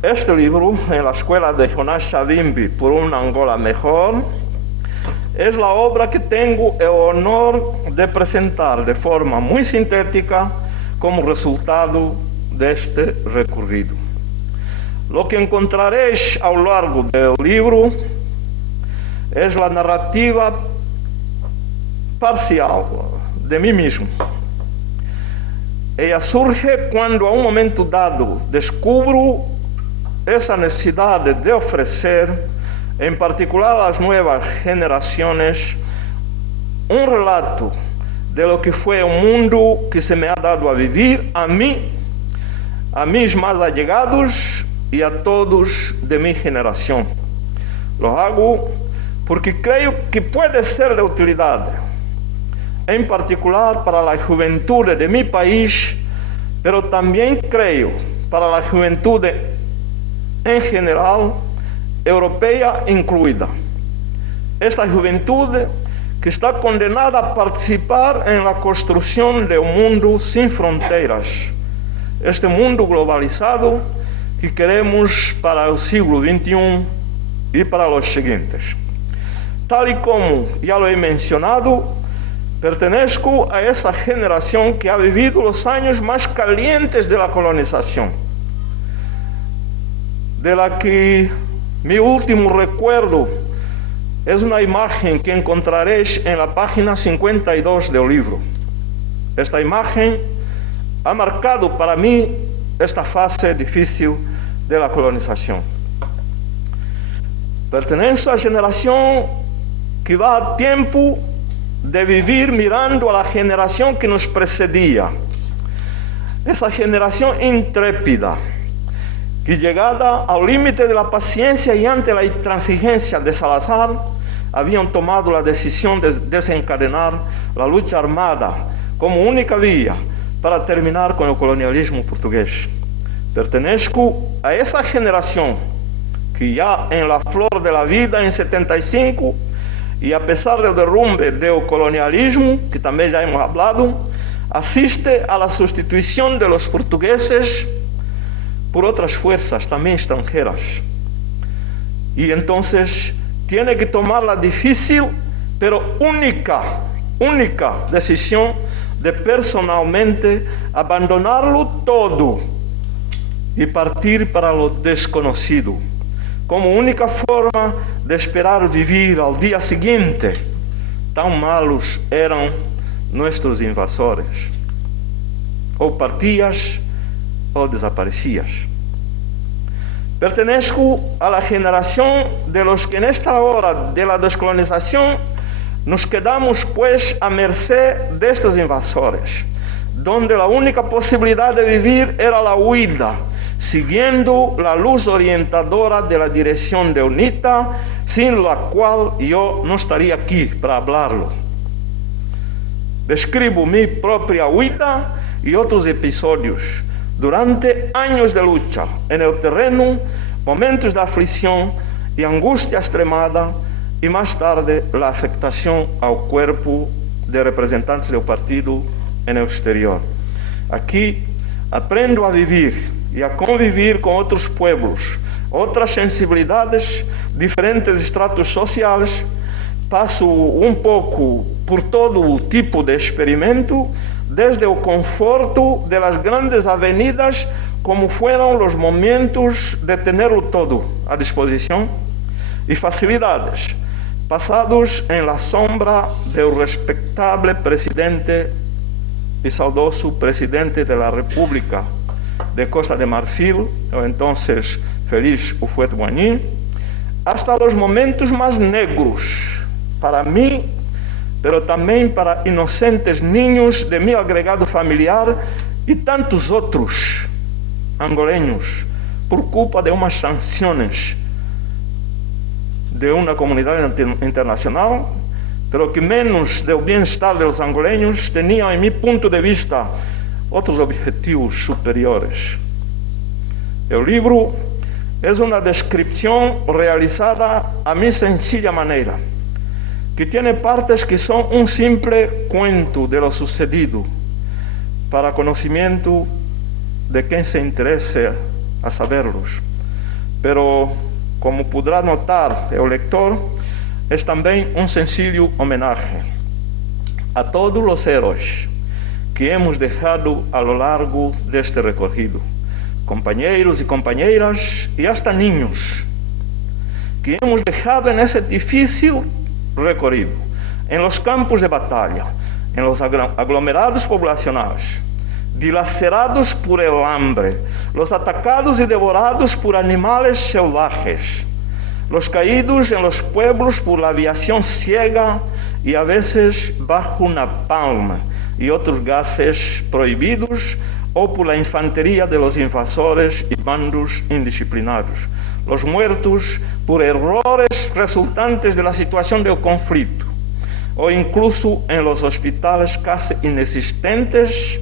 Este libro, En la escuela de Jonas Savimbi por una Angola mejor, es la obra que tengo el honor de presentar de forma muy sintética como resultado de este recorrido. Lo que encontraréis a lo largo del libro es la narrativa parcial de mim mesmo. Ela surge quando, a um momento dado, descubro essa necessidade de oferecer, em particular às novas gerações, um relato de lo que foi o mundo que se me ha dado a viver, a mim, a mis mais allegados e a todos de minha geração. Lo hago porque creio que pode ser de utilidade, em particular para a juventude de mi país, pero também creio para a juventude em geral, europeia incluída. Esta juventude que está condenada a participar em la construção de um mundo sem fronteiras. Este mundo globalizado que queremos para o século XXI e para os seguintes. Tal e como já lo he mencionado, pertenezco a essa geração que ha vivido os anos mais calientes de la colonização, de la que mi último recuerdo é uma imagem que encontraréis em la página 52 do livro. Esta imagem ha marcado para mim esta fase difícil de la colonização. Pertenço à geração que vai a tempo de viver mirando a la geração que nos precedia. Essa geração intrépida, que llegada ao límite de la paciencia y ante la intransigencia de Salazar, habían tomado la decisión de desencadenar la lucha armada como única vía para terminar con el colonialismo portugués. Pertenezco a esa generación que ya en la flor de la vida en 75, y a pesar del derrumbe del colonialismo, que también ya hemos hablado, asiste a la sustitución de los portugueses por otras fuerzas también extranjeras. Y entonces tiene que tomar la difícil pero única decisión de personalmente abandonarlo todo y partir para lo desconocido, como única forma de esperar vivir al día siguiente. Tan malos eran nuestros invasores. O partías o desaparecías. Pertenezco a la generación de los que en esta hora de la descolonización nos quedamos pues a merced de estos invasores, donde la única posibilidad de vivir era la huida, siguiendo la luz orientadora de la dirección de UNITA, sin la cual yo no estaría aquí para hablarlo. Describo mi propia huida y otros episodios durante años de lucha en el terreno, momentos de aflicción y angustia extremada, y más tarde la afectación al cuerpo de representantes del partido en el exterior. Aquí aprendo a vivir y a convivir con otros pueblos, otras sensibilidades, diferentes estratos sociales. Paso um pouco por todo o tipo de experimento, desde o conforto de las grandes avenidas, como fueron los momentos de tenerlo todo a disposición, y facilidades, pasados en la sombra del respetable presidente y saudoso presidente de la República de Costa de Marfil, o entonces Félix Houphouët-Boigny, hasta los momentos más negros para mí, pero también para inocentes niños de mi agregado familiar y tantos otros angoleños, por culpa de unas sanciones de una comunidad internacional, pero que menos del bienestar de los angoleños tenían, en mi punto de vista, otros objetivos superiores. El libro es una descripción realizada a mi sencilla manera, que tiene partes que son un simple cuento de lo sucedido, para conocimiento de quien se interese a saberlos. Pero, como podrá notar el lector, es también un sencillo homenaje a todos los héroes que hemos dejado a lo largo de este recorrido, compañeros y compañeras y hasta niños, que hemos dejado en ese difícil recorrido, en los campos de batalla, en los aglomerados poblacionales, dilacerados por el hambre, los atacados y devorados por animales salvajes, los caídos en los pueblos por la aviación ciega y a veces bajo napalm y otros gases prohibidos, o por la infantería de los invasores y bandos indisciplinados, los muertos por errores resultantes de la situación del conflicto, o incluso en los hospitales casi inexistentes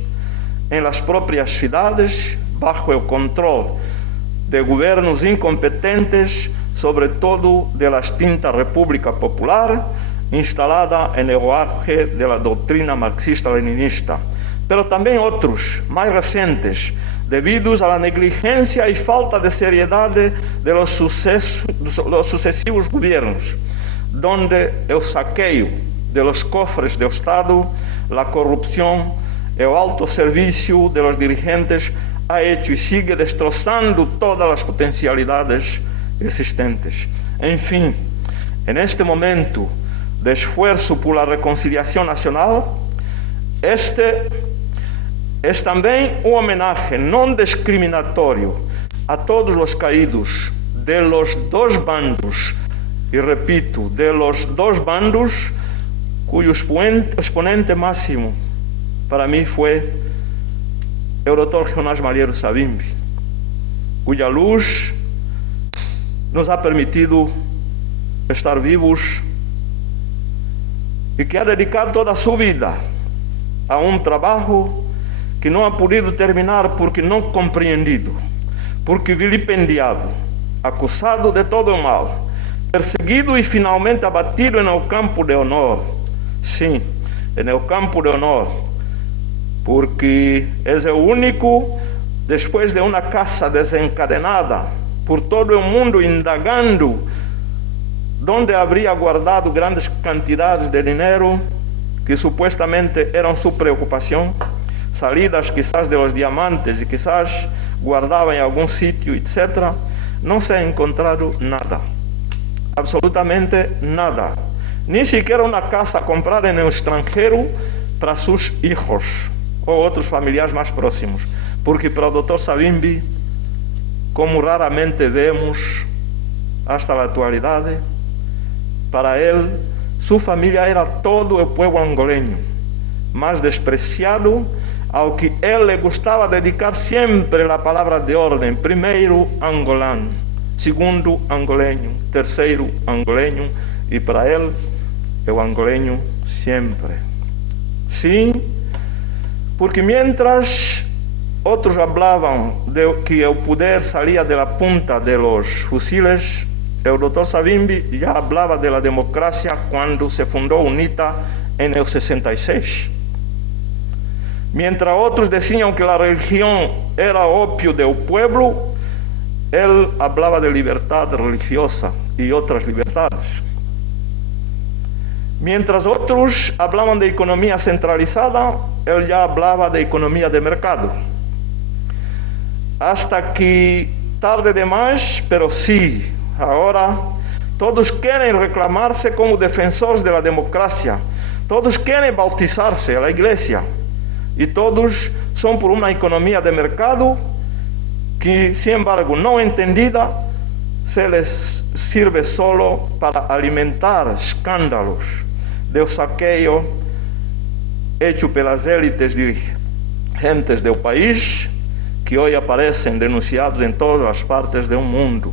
en las propias ciudades, bajo el control de gobiernos incompetentes, sobre todo de la extinta República Popular, instalada en el auge de la doctrina marxista-leninista, pero también otros, más recientes, debidos a la negligencia y falta de seriedad de los sucesivos gobiernos, donde el saqueo de los cofres del Estado, la corrupción, el alto servicio de los dirigentes ha hecho y sigue destrozando todas las potencialidades existentes. En fin, en este momento de esfuerzo por la reconciliación nacional, este es también un homenaje no discriminatorio a todos los caídos de los dos bandos, y repito, de los dos bandos cuyo exponente máximo para mí fue el doctor Jonás Malheiro Savimbi, cuya luz nos ha permitido estar vivos y que ha dedicado toda su vida a un trabajo que no ha podido terminar porque no comprendido, porque vilipendiado, acusado de todo mal, perseguido y finalmente abatido en el campo de honor. Sí, en el campo de honor, porque es el único, después de una caza desencadenada por todo el mundo indagando donde habría guardado grandes cantidades de dinero que supuestamente eran su preocupación, salidas quizás de los diamantes y quizás guardaba en algún sitio, etc., no se ha encontrado nada, absolutamente nada, ni siquiera una casa comprada en el extranjero para sus hijos o otros familiares más próximos, porque para el doctor Savimbi, como raramente vemos hasta la actualidad, para él, su familia era todo el pueblo angoleño, más despreciado, al que él le gustaba dedicar siempre la palabra de orden: primero angolano, segundo angoleño, tercero angoleño, y para él, el angoleño siempre. Sí, porque mientras otros hablaban de que el poder salía de la punta de los fusiles, el doctor Savimbi ya hablaba de la democracia cuando se fundó UNITA en el 66. Mientras otros decían que la religión era opio del pueblo, él hablaba de libertad religiosa y otras libertades. Mientras otros hablaban de economía centralizada, él ya hablaba de economía de mercado. Hasta que, tarde demais, pero sí, ahora todos quieren reclamarse como defensores de la democracia, todos quieren bautizarse a la iglesia, y todos son por una economía de mercado que, sin embargo, no entendida, se les sirve solo para alimentar escándalos del saqueo hecho pelas élites dirigentes del país, que hoy aparecen denunciados en todas las partes del mundo.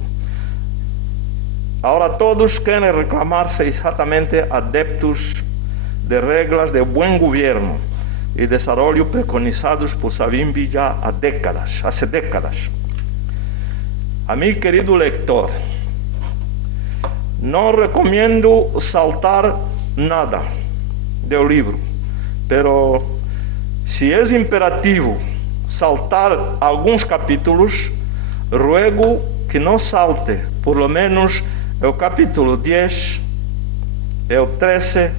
Ahora todos quieren reclamarse exactamente adeptos de reglas de buen gobierno y desarrollo preconizados por Savimbi ya hace décadas. A mi querido lector, no recomiendo saltar nada del libro, pero si es imperativo saltar algunos capítulos, ruego que no salte por lo menos el capítulo 10, el 13,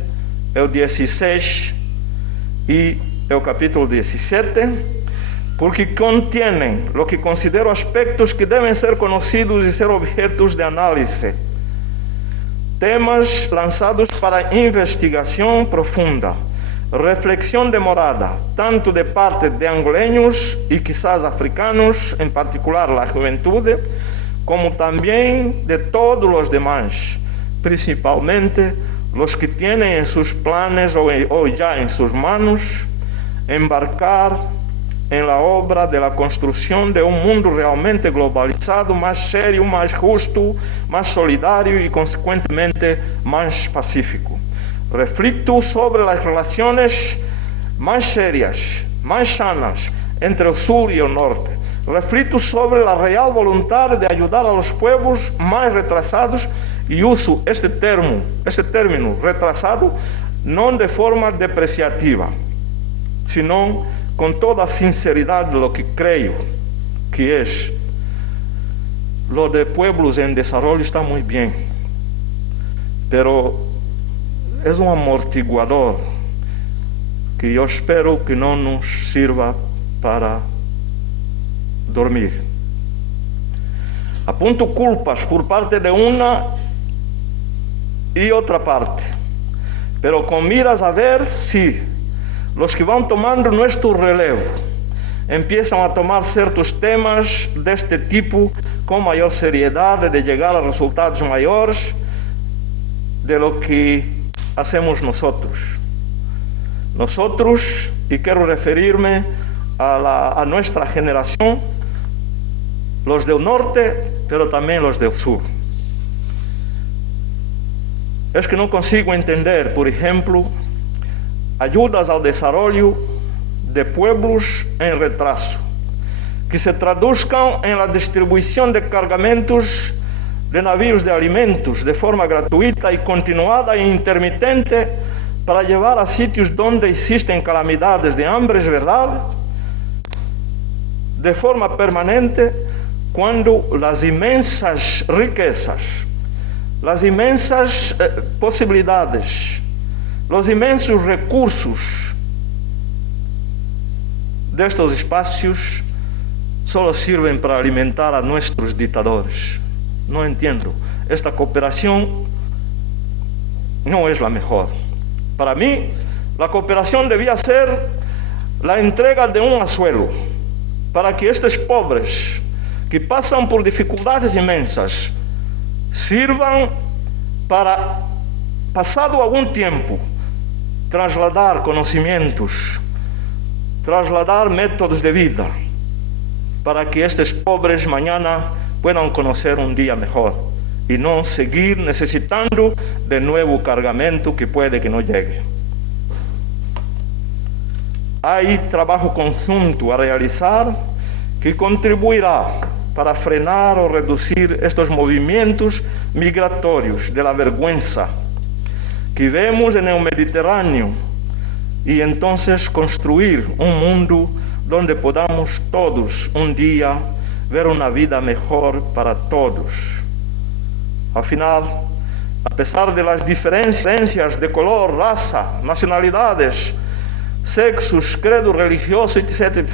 el 16 y el capítulo 17, porque contienen lo que considero aspectos que deben ser conocidos y ser objetos de análisis. temas lançados para investigação profunda, reflexão demorada, tanto de parte de angoleños e quizás africanos, em particular a juventude, como também de todos os demais, principalmente os que têm em seus planos ou já em suas manos embarcar em la obra de la construção de um mundo realmente globalizado, mais sério, mais justo, mais solidário e, consequentemente, mais pacífico. Reflito sobre as relações mais sérias, mais sanas entre o Sul e o Norte. Reflito sobre a real vontade de ajudar aos povos mais retrasados e uso este término retrasado não de forma depreciativa, senão com toda a sinceridade lo que creio que é. Lo de pueblos em desenvolvimento está muito bem, pero é um amortiguador que eu espero que não nos sirva para dormir. Apunto culpas por parte de uma e outra parte, pero com miras a ver se os que vão tomando nosso relevo empiezam a tomar certos temas deste tipo com maior seriedade, de chegar a resultados maiores de lo que hacemos nosotros. Nosotros, e quero referir-me a nossa geração, los del norte, pero também los del sur. Es que não consigo entender, por exemplo, ayudas ao desarrollo de pueblos em retraso, que se traduzcan en la distribuição de cargamentos de navios de alimentos de forma gratuita e continuada e intermitente para levar a sitios donde existem calamidades de hambre, es verdade, de forma permanente, quando as imensas riquezas, as imensas possibilidades, os imensos recursos destes espaços só servem para alimentar a nossos ditadores. Não entendo. Esta cooperação não é a melhor. Para mim, a cooperação devia ser a entrega de um anzuelo para que estes pobres que passam por dificuldades imensas sirvam para, passado algum tempo, trasladar conhecimentos, trasladar métodos de vida, para que estes pobres mañana puedan conhecer um dia melhor e não seguir necessitando de novo cargamento que pode que não chegue. Há trabalho conjunto a realizar que contribuirá para frenar ou reduzir estes movimentos migratórios de la vergüenza que vemos no Mediterrâneo e então construir um mundo onde podamos todos um dia ver uma vida melhor para todos. Afinal, apesar de las diferencias de color, raça, nacionalidades, sexos, credo religioso, etc.,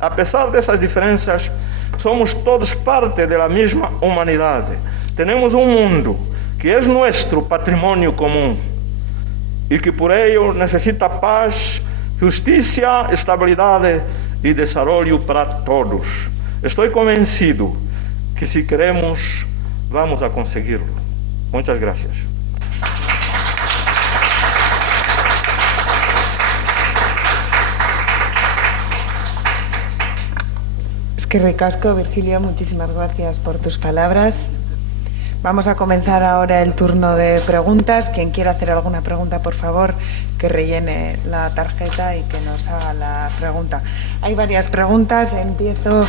apesar dessas diferenças, somos todos parte da mesma humanidade. Temos um mundo que é nosso patrimônio comum e que por ello necessita paz, justiça, estabilidade e desenvolvimento para todos. Estou convencido que se queremos, vamos a conseguirlo. Muchas gracias. Es que ricasco, Virgilio, muchísimas gracias por tus palabras. Vamos a comenzar ahora el turno de preguntas. Quien quiera hacer alguna pregunta, por favor, que rellene la tarjeta y que nos haga la pregunta. Hay varias preguntas. Empiezo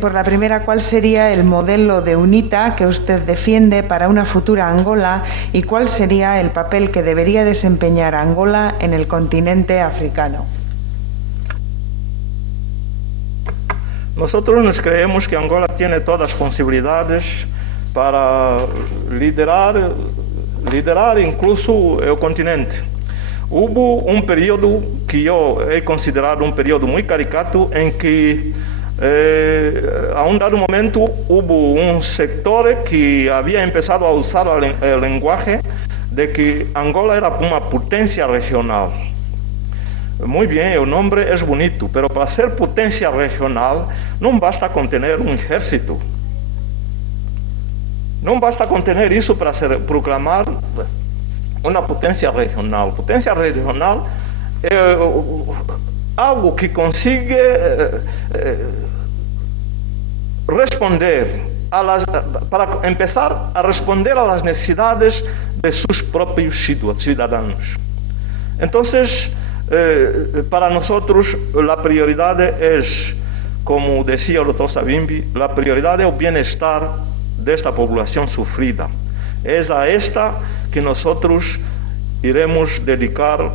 por la primera. ¿Cuál sería el modelo de UNITA que usted defiende para una futura Angola y cuál sería el papel que debería desempeñar Angola en el continente africano? Nosotros nos creemos que Angola tiene todas las posibilidades para liderar incluso el continente. Hubo un periodo que yo he considerado un periodo muy caricato en que A un dado momento hubo un sector que había empezado a usar el lenguaje de que Angola era una potencia regional. Muy bien, el nombre es bonito, pero para ser potencia regional no basta con tener un ejército. No basta con tener eso para proclamar una potencia regional. Potencia regional es algo que consigue responder para empezar a responder a las necesidades de sus propios ciudadanos. Entonces, para nosotros la prioridad es, como decía el doctor Savimbi, la prioridad es el bienestar de esta población sufrida. Es a esta que nosotros iremos dedicar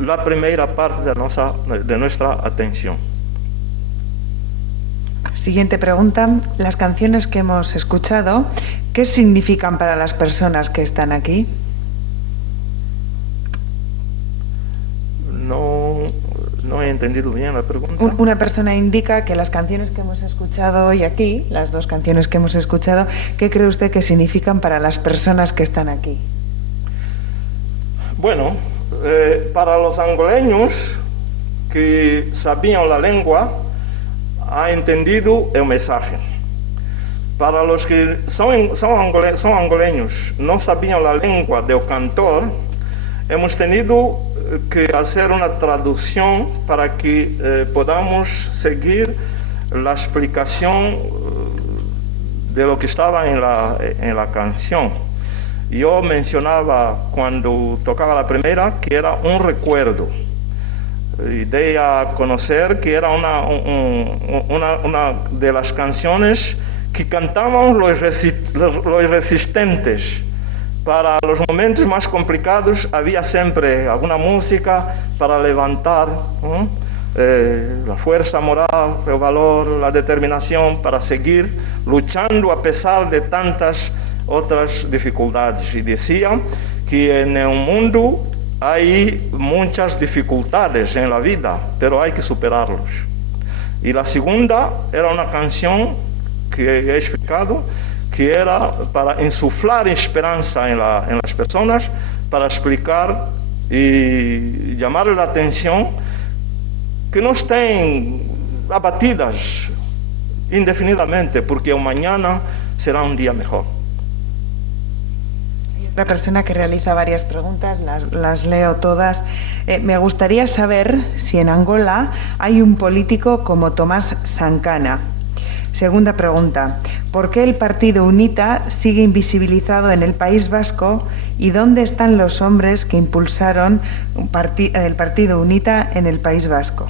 la primera parte de nuestra atención. Siguiente pregunta. Las canciones que hemos escuchado, ¿qué significan para las personas que están aquí? No he entendido bien la pregunta. Una persona indica que las canciones que hemos escuchado hoy aquí, las dos canciones que hemos escuchado, ¿qué cree usted que significan para las personas que están aquí? Bueno, para los angoleños que sabían la lengua, han entendido el mensaje. Para los que son angoleños, no sabían la lengua del cantor, hemos tenido que hacer una traducción para que podamos seguir la explicación de lo que estaba en la canción. Yo mencionaba cuando tocaba la primera que era un recuerdo, y de a conocer que era una de las canciones que cantaban los resistentes. Para los momentos más complicados había siempre alguna música para levantar la fuerza moral, el valor, la determinación para seguir luchando a pesar de tantas otras dificultades. Y decía que en el mundo hay muchas dificultades en la vida, pero hay que superarlos. Y la segunda era una canción que he explicado, que era para insuflar esperanza en las personas, para explicar y llamarle la atención que no estén abatidas indefinidamente, porque el mañana será un día mejor. Otra persona que realiza varias preguntas, las leo todas. Me gustaría saber si en Angola hay un político como Tomás Sankara. Segunda pregunta, ¿por qué el partido UNITA sigue invisibilizado en el País Vasco y dónde están los hombres que impulsaron el partido UNITA en el País Vasco?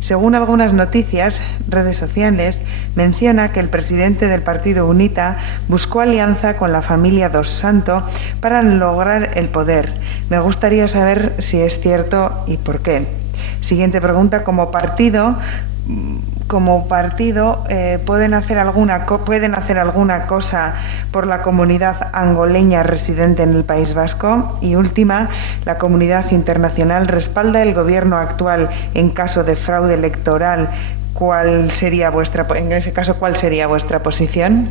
Según algunas noticias, redes sociales, menciona que el presidente del partido UNITA buscó alianza con la familia Dos Santos para lograr el poder. Me gustaría saber si es cierto y por qué. Siguiente pregunta, como partido pueden hacer alguna cosa por la comunidad angoleña residente en el País Vasco. Y última, la comunidad internacional respalda el gobierno actual en caso de fraude electoral. En ese caso, ¿cuál sería vuestra posición?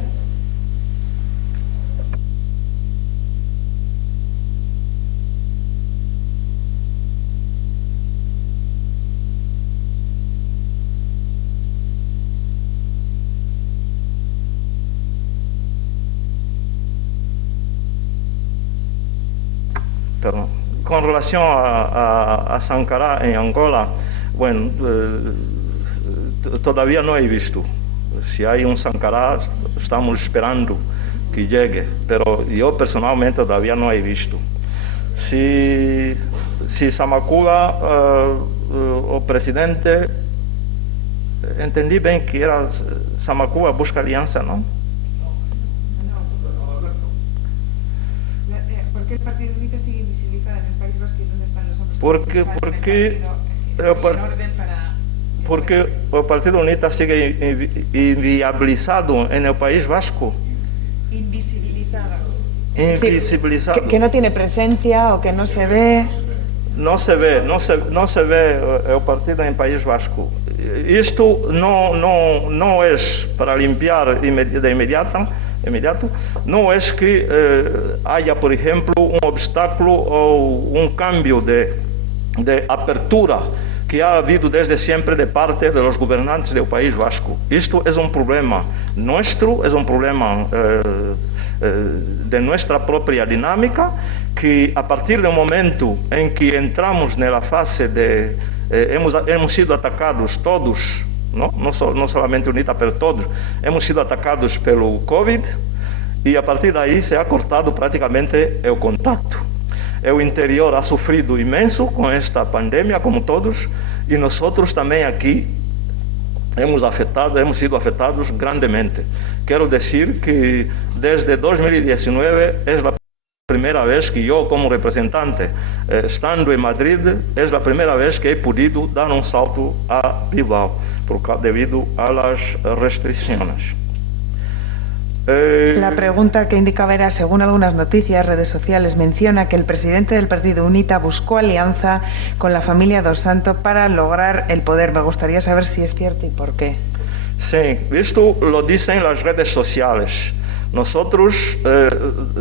Perdón. Con relación a Sankara en Angola, bueno, todavía no he visto. Si hay un Sankara, estamos esperando que llegue, pero yo personalmente todavía no he visto. Si Samakuga, o presidente, entendí bien que era Samakuga busca alianza, ¿no? ¿Por qué el partido UNITA sigue invisibilizado en el País Vasco y dónde están los hombres? Porque el partido UNITA sigue inviabilizado en el País Vasco. Invisibilizado. Invisibilizado. Que no tiene presencia o que no se ve. No se ve el partido en País Vasco. isto não é para limpiar de imediato, não é que haya, por exemplo, um obstáculo ou um cambio de apertura que ha habido desde sempre de parte de los governantes do País Vasco. Isto é um problema nosso, é um problema de nossa própria dinâmica, que a partir do momento em que entramos na fase de... hemos sido atacados todos, não somente UNITA, pero todos, hemos sido atacados pelo Covid, e a partir daí se ha cortado praticamente o contato. O interior ha sofrido imenso com esta pandemia, como todos, e nós também aqui hemos sido afetados grandemente. Quero dizer que desde 2019 é a primeira vez que eu, como representante, estando em Madrid, é a primeira vez que he podido dar um salto a Bilbao, devido a las restricciones. La pregunta que indicaba era, según algunas noticias, redes sociales, menciona que el presidente del partido UNITA buscó alianza con la familia Dos Santos para lograr el poder. Me gustaría saber si es cierto y por qué. Sí, esto lo dicen las redes sociales. Nosotros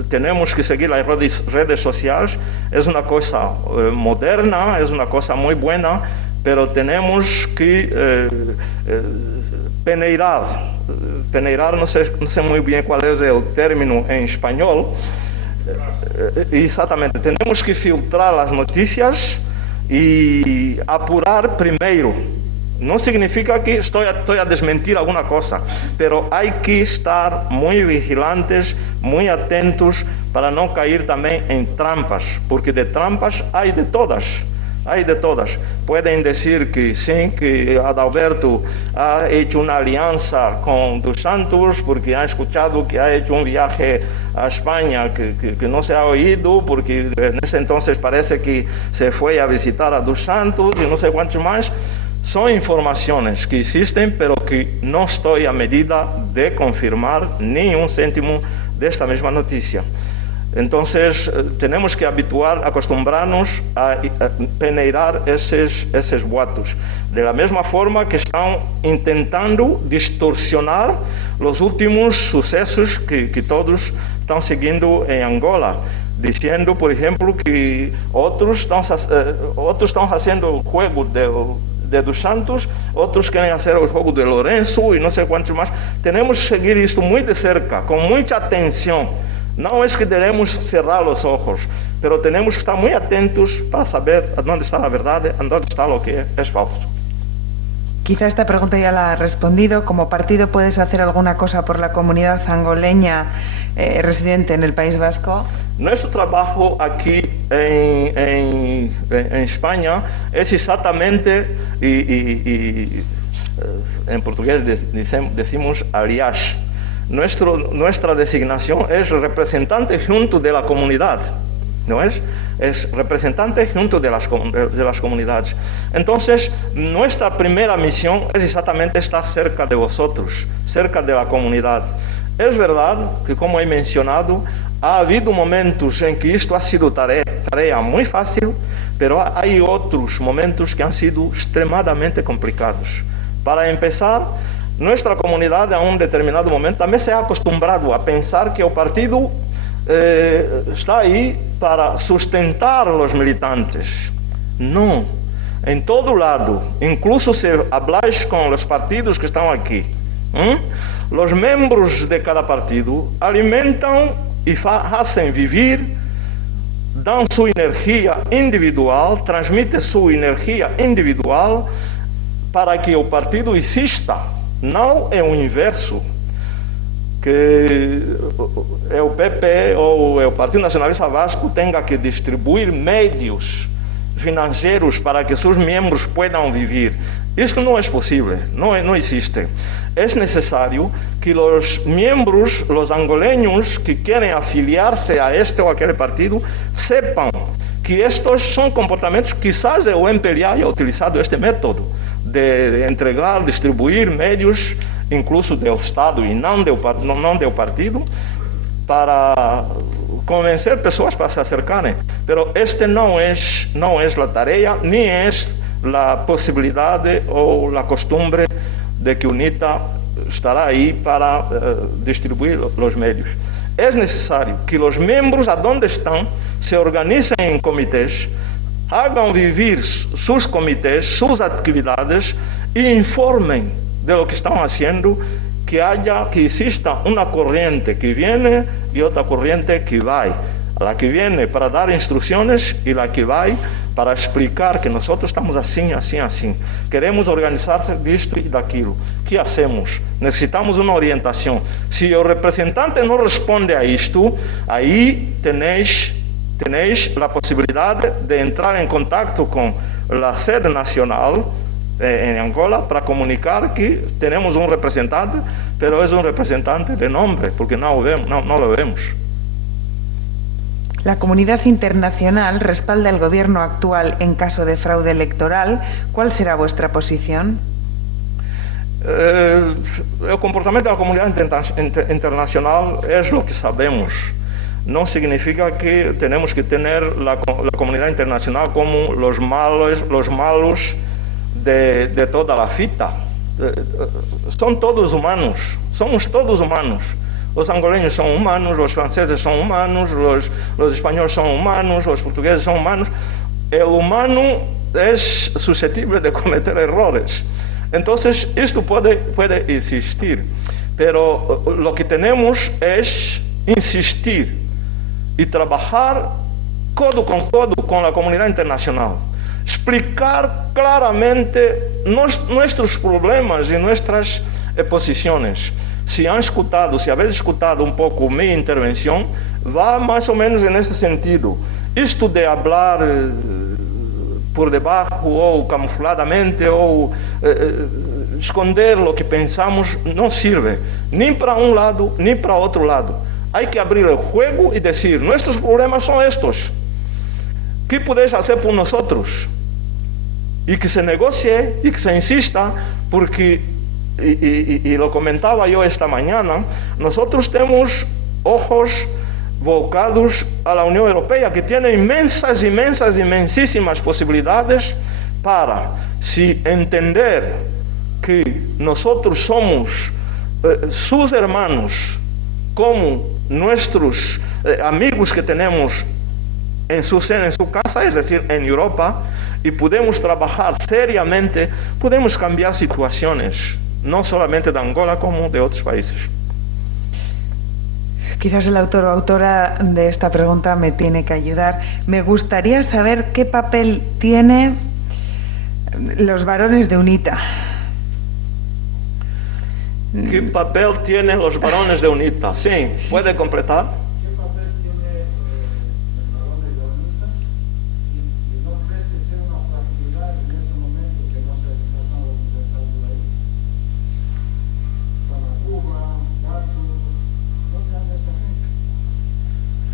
tenemos que seguir las redes sociales. Es una cosa moderna, es una cosa muy buena, pero tenemos que peneirar. Peneirar, não sei muito bem qual é o término em espanhol. Exatamente, temos que filtrar as notícias e apurar primeiro. Não significa que estou a desmentir alguma coisa, pero há que estar muito vigilantes, muito atentos para não cair também em trampas, porque de trampas há de todas. Hay de todas. Pueden decir que sí, que Adalberto ha hecho una alianza con Dos Santos porque ha escuchado que ha hecho un viaje a España que no se ha oído, porque en ese entonces parece que se fue a visitar a Dos Santos y no sé cuántos más. Son informaciones que existen, pero que no estoy a medida de confirmar ni un céntimo de esta misma noticia. Entonces, tenemos que acostumbrarnos a peneirar esses boatos. De la mesma forma que estão intentando distorsionar os últimos sucessos que todos estão seguindo em Angola, dizendo, por exemplo, que outros estão fazendo o jogo de Dos Santos, outros querem fazer o jogo de Lourenço e não sei quantos mais. Temos que seguir isto muito de cerca, com muita atenção. Não é que devemos cerrar os olhos, mas temos que estar muito atentos para saber onde está a verdade, onde está o que é falso. Quizá esta pregunta ya la ha respondido. ¿Como partido puedes hacer alguna cosa por la comunidad angoleña residente en el País Vasco? Nuestro trabajo aquí en España es exactamente, en portugués decimos aliás. Nuestra designación es representante junto de la comunidad, ¿no es? Es representante junto de las comunidades. Entonces, nuestra primera misión es exactamente estar cerca de vosotros, cerca de la comunidad. Es verdad que, como he mencionado, ha habido momentos en que esto ha sido tarea muy fácil, pero hay otros momentos que han sido extremadamente complicados. Para empezar, nuestra comunidad a un determinado momento también se ha acostumbrado a pensar que el partido está ahí para sustentar a los militantes. No, en todo lado, incluso si habláis con los partidos que están aquí, los miembros de cada partido alimentan y hacen vivir, dan su energía individual, transmiten su energía individual para que el partido exista. Não é o inverso, que o PP ou o Partido Nacionalista Vasco tenha que distribuir meios financeiros para que seus membros possam viver. Isto não é possível, não existe. É necessário que os membros, os angoleños que querem afiliar-se a este ou aquele partido, sepam que estes são comportamentos, quizás o MPLA haya utilizado este método de entregar, distribuir meios, incluso do Estado e não do partido, para convencer pessoas para se acercarem. Pero este não é a tarefa, nem é la posibilidad o la costumbre de que UNITA estará ahí para distribuir los medios. Es necesario que los miembros, a donde están, se organicen en comités, hagan vivir sus comités, sus actividades e informen de lo que están haciendo, que exista una corriente que viene y otra corriente que va. La que viene para dar instrucciones y la que va para explicar que nosotros estamos assim, assim, assim. Queremos organizar-se disto e daquilo. O que hacemos? Necessitamos uma orientação. Se o representante não responde a isto, aí tenéis a possibilidade de entrar em contato com a sede nacional em Angola para comunicar que temos um representante, pero é um representante de nome, porque não lo vemos. La comunidad internacional respalda el gobierno actual en caso de fraude electoral. ¿Cuál será vuestra posición? O comportamento da comunidade internacional é o que sabemos. Não significa que temos que ter a comunidade internacional como os malos de toda a fita. São todos humanos, somos todos humanos. Os angoleños são humanos, os franceses são humanos, os espanhóis são humanos, os portugueses são humanos. O humano é suscetível de cometer errores. Então, isto pode existir. Pero lo que temos é insistir e trabalhar codo com a comunidade internacional. Explicar claramente nossos problemas e nossas posições. Se habéis escutado um pouco minha intervenção, vai mais ou menos nesse sentido. Isto de falar por debaixo ou camufladamente ou esconder o que pensamos não serve, nem para um lado, nem para outro lado. Há que abrir o jogo e dizer, nossos problemas são estes. O que podeis fazer por nós? E que se negocie e que se insista, porque y lo comentaba yo esta mañana, nosotros tenemos ojos volcados a la Unión Europea, que tiene imensísimas posibilidades para, si entender que nosotros somos sus hermanos, como nuestros amigos que tenemos en su casa, es decir, en Europa, y podemos trabajar seriamente, podemos cambiar situaciones, no solamente de Angola como de otros países. Quizás el autor o autora de esta pregunta me tiene que ayudar. Me gustaría saber qué papel tienen los varones de UNITA. ¿Qué papel tienen los varones de UNITA? Sí, ¿puede completar? ¿Qué papel tiene los varones de UNITA? ¿Y no crees que sea una fragilidad en ese momento que no se está documentando ahí? Para Cuba, Gato, ¿dónde anda esa gente?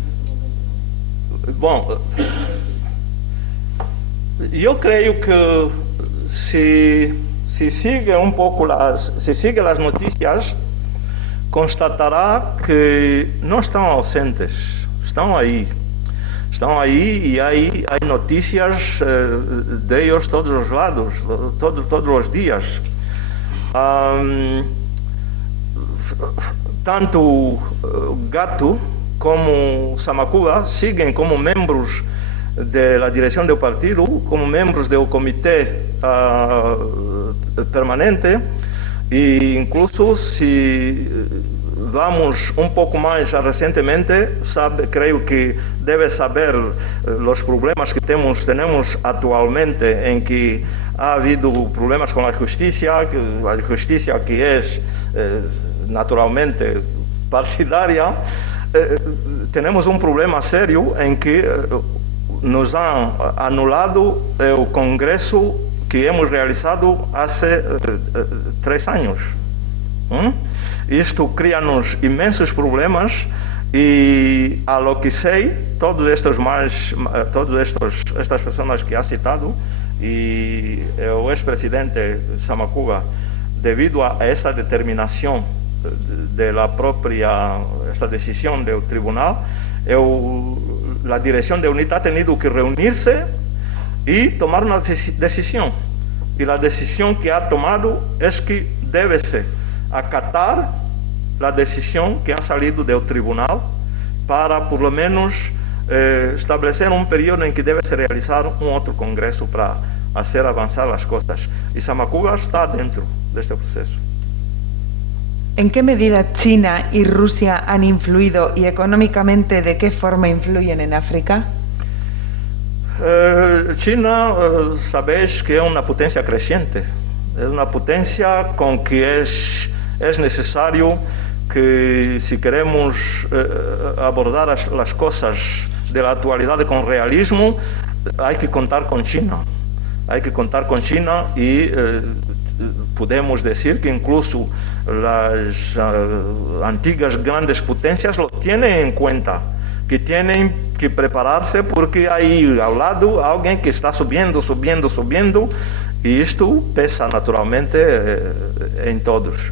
En ese momento. Bom, eu creio que se sigue um pouco as notícias, constatará que não estão ausentes, estão aí e há notícias de ellos todos os lados, todos os dias. Tanto Gato como Samakuba siguen como membros de la dirección del partido, como membros del comité permanente, e incluso si vamos un poco más recientemente, creo que debe saber los problemas que tenemos actualmente, en que ha habido problemas con la justicia que es naturalmente partidaria. Tenemos un problema serio en que nos han anulado el congreso que hemos realizado hace 3 años. Isto cria-nos imensos problemas e, a lo que sei, estas pessoas que ha citado e o ex-presidente Samakuba, devido a esta determinação esta decisión del tribunal, la dirección de UNITA ha tenido que reunirse y tomar una decisión. Y la decisión que ha tomado es que debe ser acatar la decisión que ha salido del tribunal para, por lo menos, establecer un periodo en que debe ser realizado un otro congreso para hacer avanzar las cosas. Y Samakuga está dentro de este proceso. ¿En qué medida China y Rusia han influido y económicamente de qué forma influyen en África? China, sabéis que es una potencia creciente, es una potencia con que es necesario que, si queremos abordar las cosas de la actualidad con realismo, hay que contar con China. Hay que contar con China y podemos decir que incluso las antiguas grandes potencias lo tienen en cuenta, que tienen que prepararse porque hay al lado alguien que está subiendo, y esto pesa naturalmente en todos.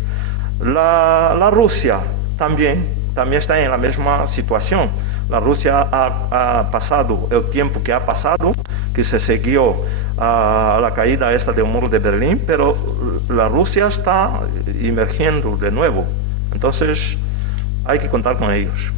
La Rusia también está en la misma situación. La Rusia ha pasado el tiempo que ha pasado, que se siguió a la caída esta del muro de Berlín, pero la Rusia está emergiendo de nuevo. Entonces hay que contar con ellos.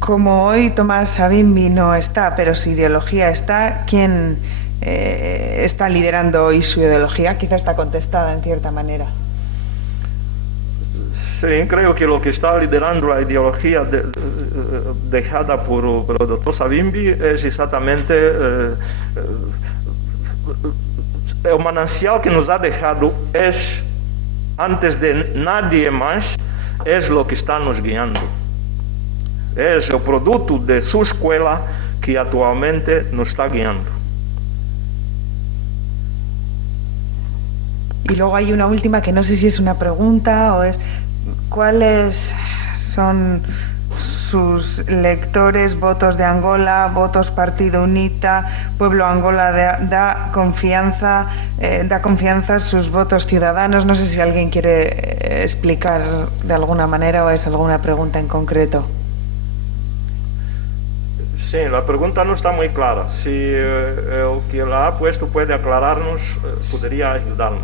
Como hoy Tomás Savimbi no está, pero su ideología está, ¿quién está liderando hoy su ideología? Quizá está contestada en cierta manera. Sí, creo que lo que está liderando la ideología dejada por el doctor Savimbi es exactamente el manancial que nos ha dejado, es, antes de nadie más, es lo que está nos guiando. Es el producto de su escuela que actualmente nos está guiando. Y luego hay una última que no sé si es una pregunta o es: ¿cuáles son sus lectores, votos de Angola, votos Partido UNITA, Pueblo Angola da confianza sus votos ciudadanos? No sé si alguien quiere explicar de alguna manera o es alguna pregunta en concreto. Sí, la pregunta no está muy clara. Si el que la ha puesto puede aclararnos, podría ayudarnos.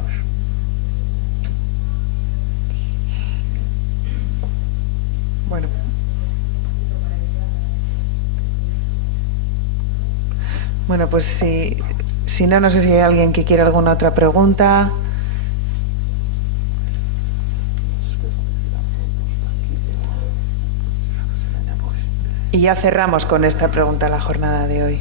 Bueno, pues si no, no sé si hay alguien que quiera alguna otra pregunta. Y ya cerramos con esta pregunta la jornada de hoy.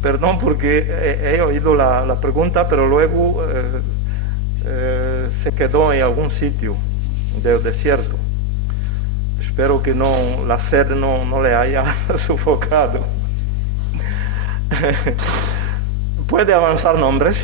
Perdón porque he oído la pregunta, pero luego se quedó en algún sitio del desierto. Espero que la sed no le haya sofocado. ¿Puede avanzar nombres?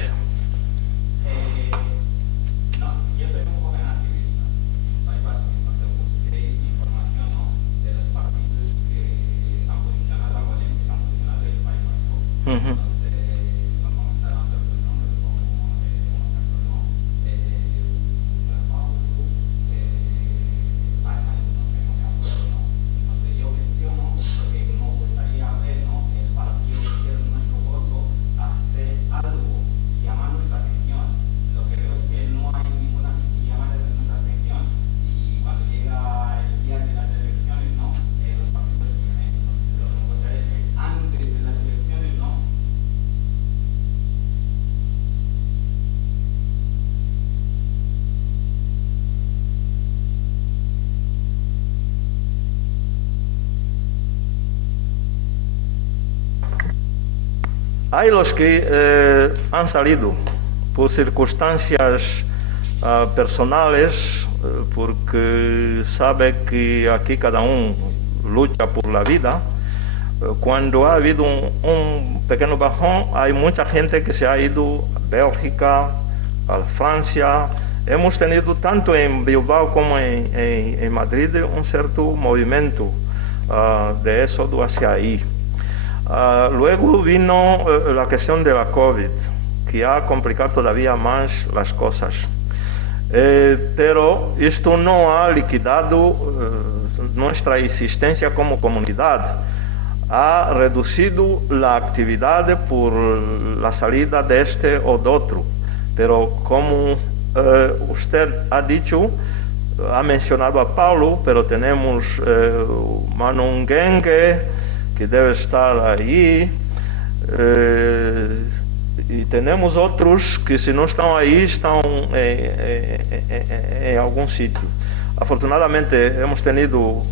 Hay los que han salido por circunstancias personales, porque sabe que aquí cada uno lucha por la vida. Cuando ha habido un pequeño bajón, hay mucha gente que se ha ido a Bélgica, a Francia. Hemos tenido tanto en Bilbao como en Madrid un cierto movimiento de éxodo hacia ahí. Luego vino la cuestión de la COVID, que ha complicado todavía más las cosas. Pero esto no ha liquidado nuestra existencia como comunidad. Ha reducido la actividad por la salida de este o de otro. Pero como usted ha dicho, ha mencionado a Paulo, pero tenemos Manu Ngenge, que debe estar allí, y tenemos otros que si no están ahí, están en algún sitio. Afortunadamente hemos tenido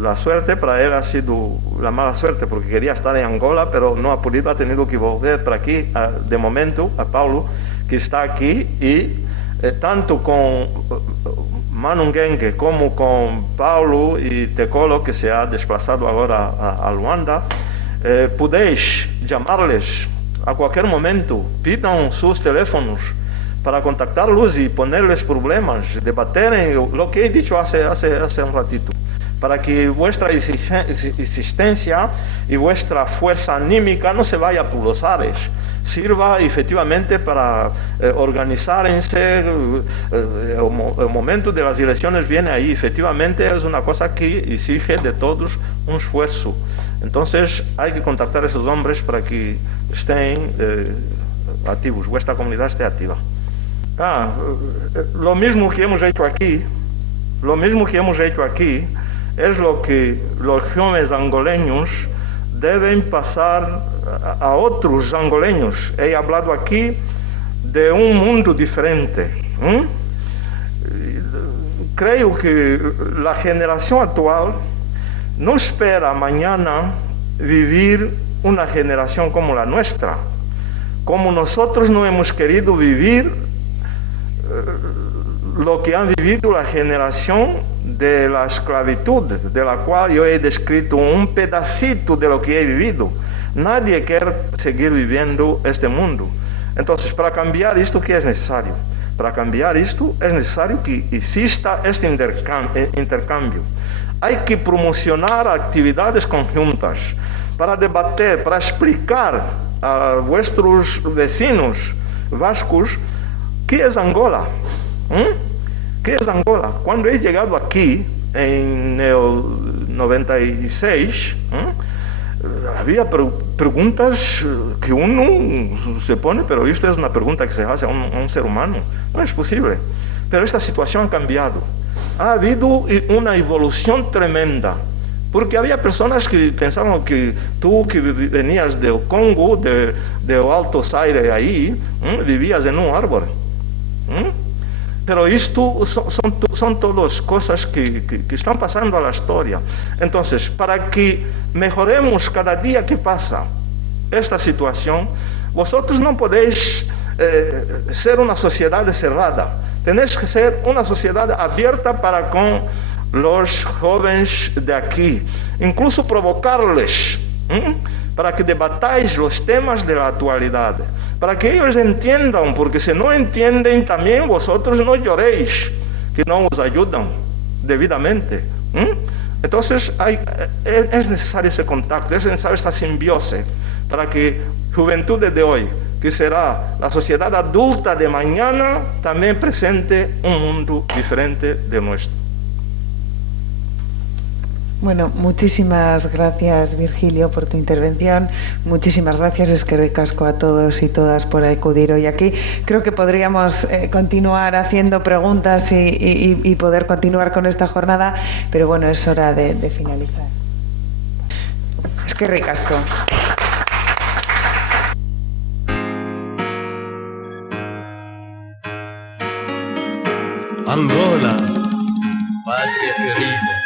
la suerte, para él ha sido la mala suerte, porque quería estar en Angola, pero no ha podido, ha tenido que volver para aquí, de momento, a Paulo, que está aquí, y tanto con Manu Ngenge como con Paulo y Tecolo, que se ha desplazado ahora a Luanda, podéis llamarles a cualquier momento, pidan sus teléfonos para contactarlos y ponerles problemas, debater en lo que he dicho hace un ratito, para que vuestra existencia y vuestra fuerza anímica no se vaya por los aires, sirva efectivamente para organizarse. El momento de las elecciones viene ahí, efectivamente es una cosa que exige de todos un esfuerzo. Entonces hay que contactar a esos hombres para que estén activos, vuestra comunidad esté activa. Lo mismo que hemos hecho aquí, es lo que los jóvenes angoleños deben pasar a otros angoleños. He hablado aquí de un mundo diferente. Creo que la generación actual no espera mañana vivir una generación como la nuestra. Como nosotros no hemos querido vivir lo que han vivido la generación de la esclavitud, de la cual yo he descrito un pedacito de lo que he vivido. Nadie quiere seguir viviendo este mundo. Entonces, para cambiar esto, ¿qué es necesario? Para cambiar esto es necesario que exista este intercambio. Hay que promocionar actividades conjuntas para debater, para explicar a vuestros vecinos vascos qué es Angola. ¿Qué es Angola? Cuando he llegado aquí en el 96, había preguntas que uno se pone, pero esto es una pregunta que se hace a un ser humano. No es posible. Pero esta situación ha cambiado. Ha habido una evolución tremenda. Porque había personas que pensaban que tú que venías del Congo, de Alto Zaire ahí, vivías en un árbol. Pero esto son todas cosas que están pasando a la historia. Entonces, para que mejoremos cada día que pasa esta situación, vosotros no podéis ser una sociedad cerrada. Tenéis que ser una sociedad abierta para con los jóvenes de aquí. Incluso provocarles, para que debatáis los temas de la actualidad, para que ellos entiendan, porque si no entienden también vosotros no lloréis, que no os ayudan debidamente. Entonces es necesario ese contacto, es necesario esta simbiosis, para que juventud de hoy, que será la sociedad adulta de mañana, también presente un mundo diferente de nuestro. Bueno, muchísimas gracias, Virgilio, por tu intervención. Muchísimas gracias, eskerrik asko a todos y todas por acudir hoy aquí. Creo que podríamos continuar haciendo preguntas y poder continuar con esta jornada, pero bueno, es hora de finalizar. Eskerrik asko. Angola, patria querida.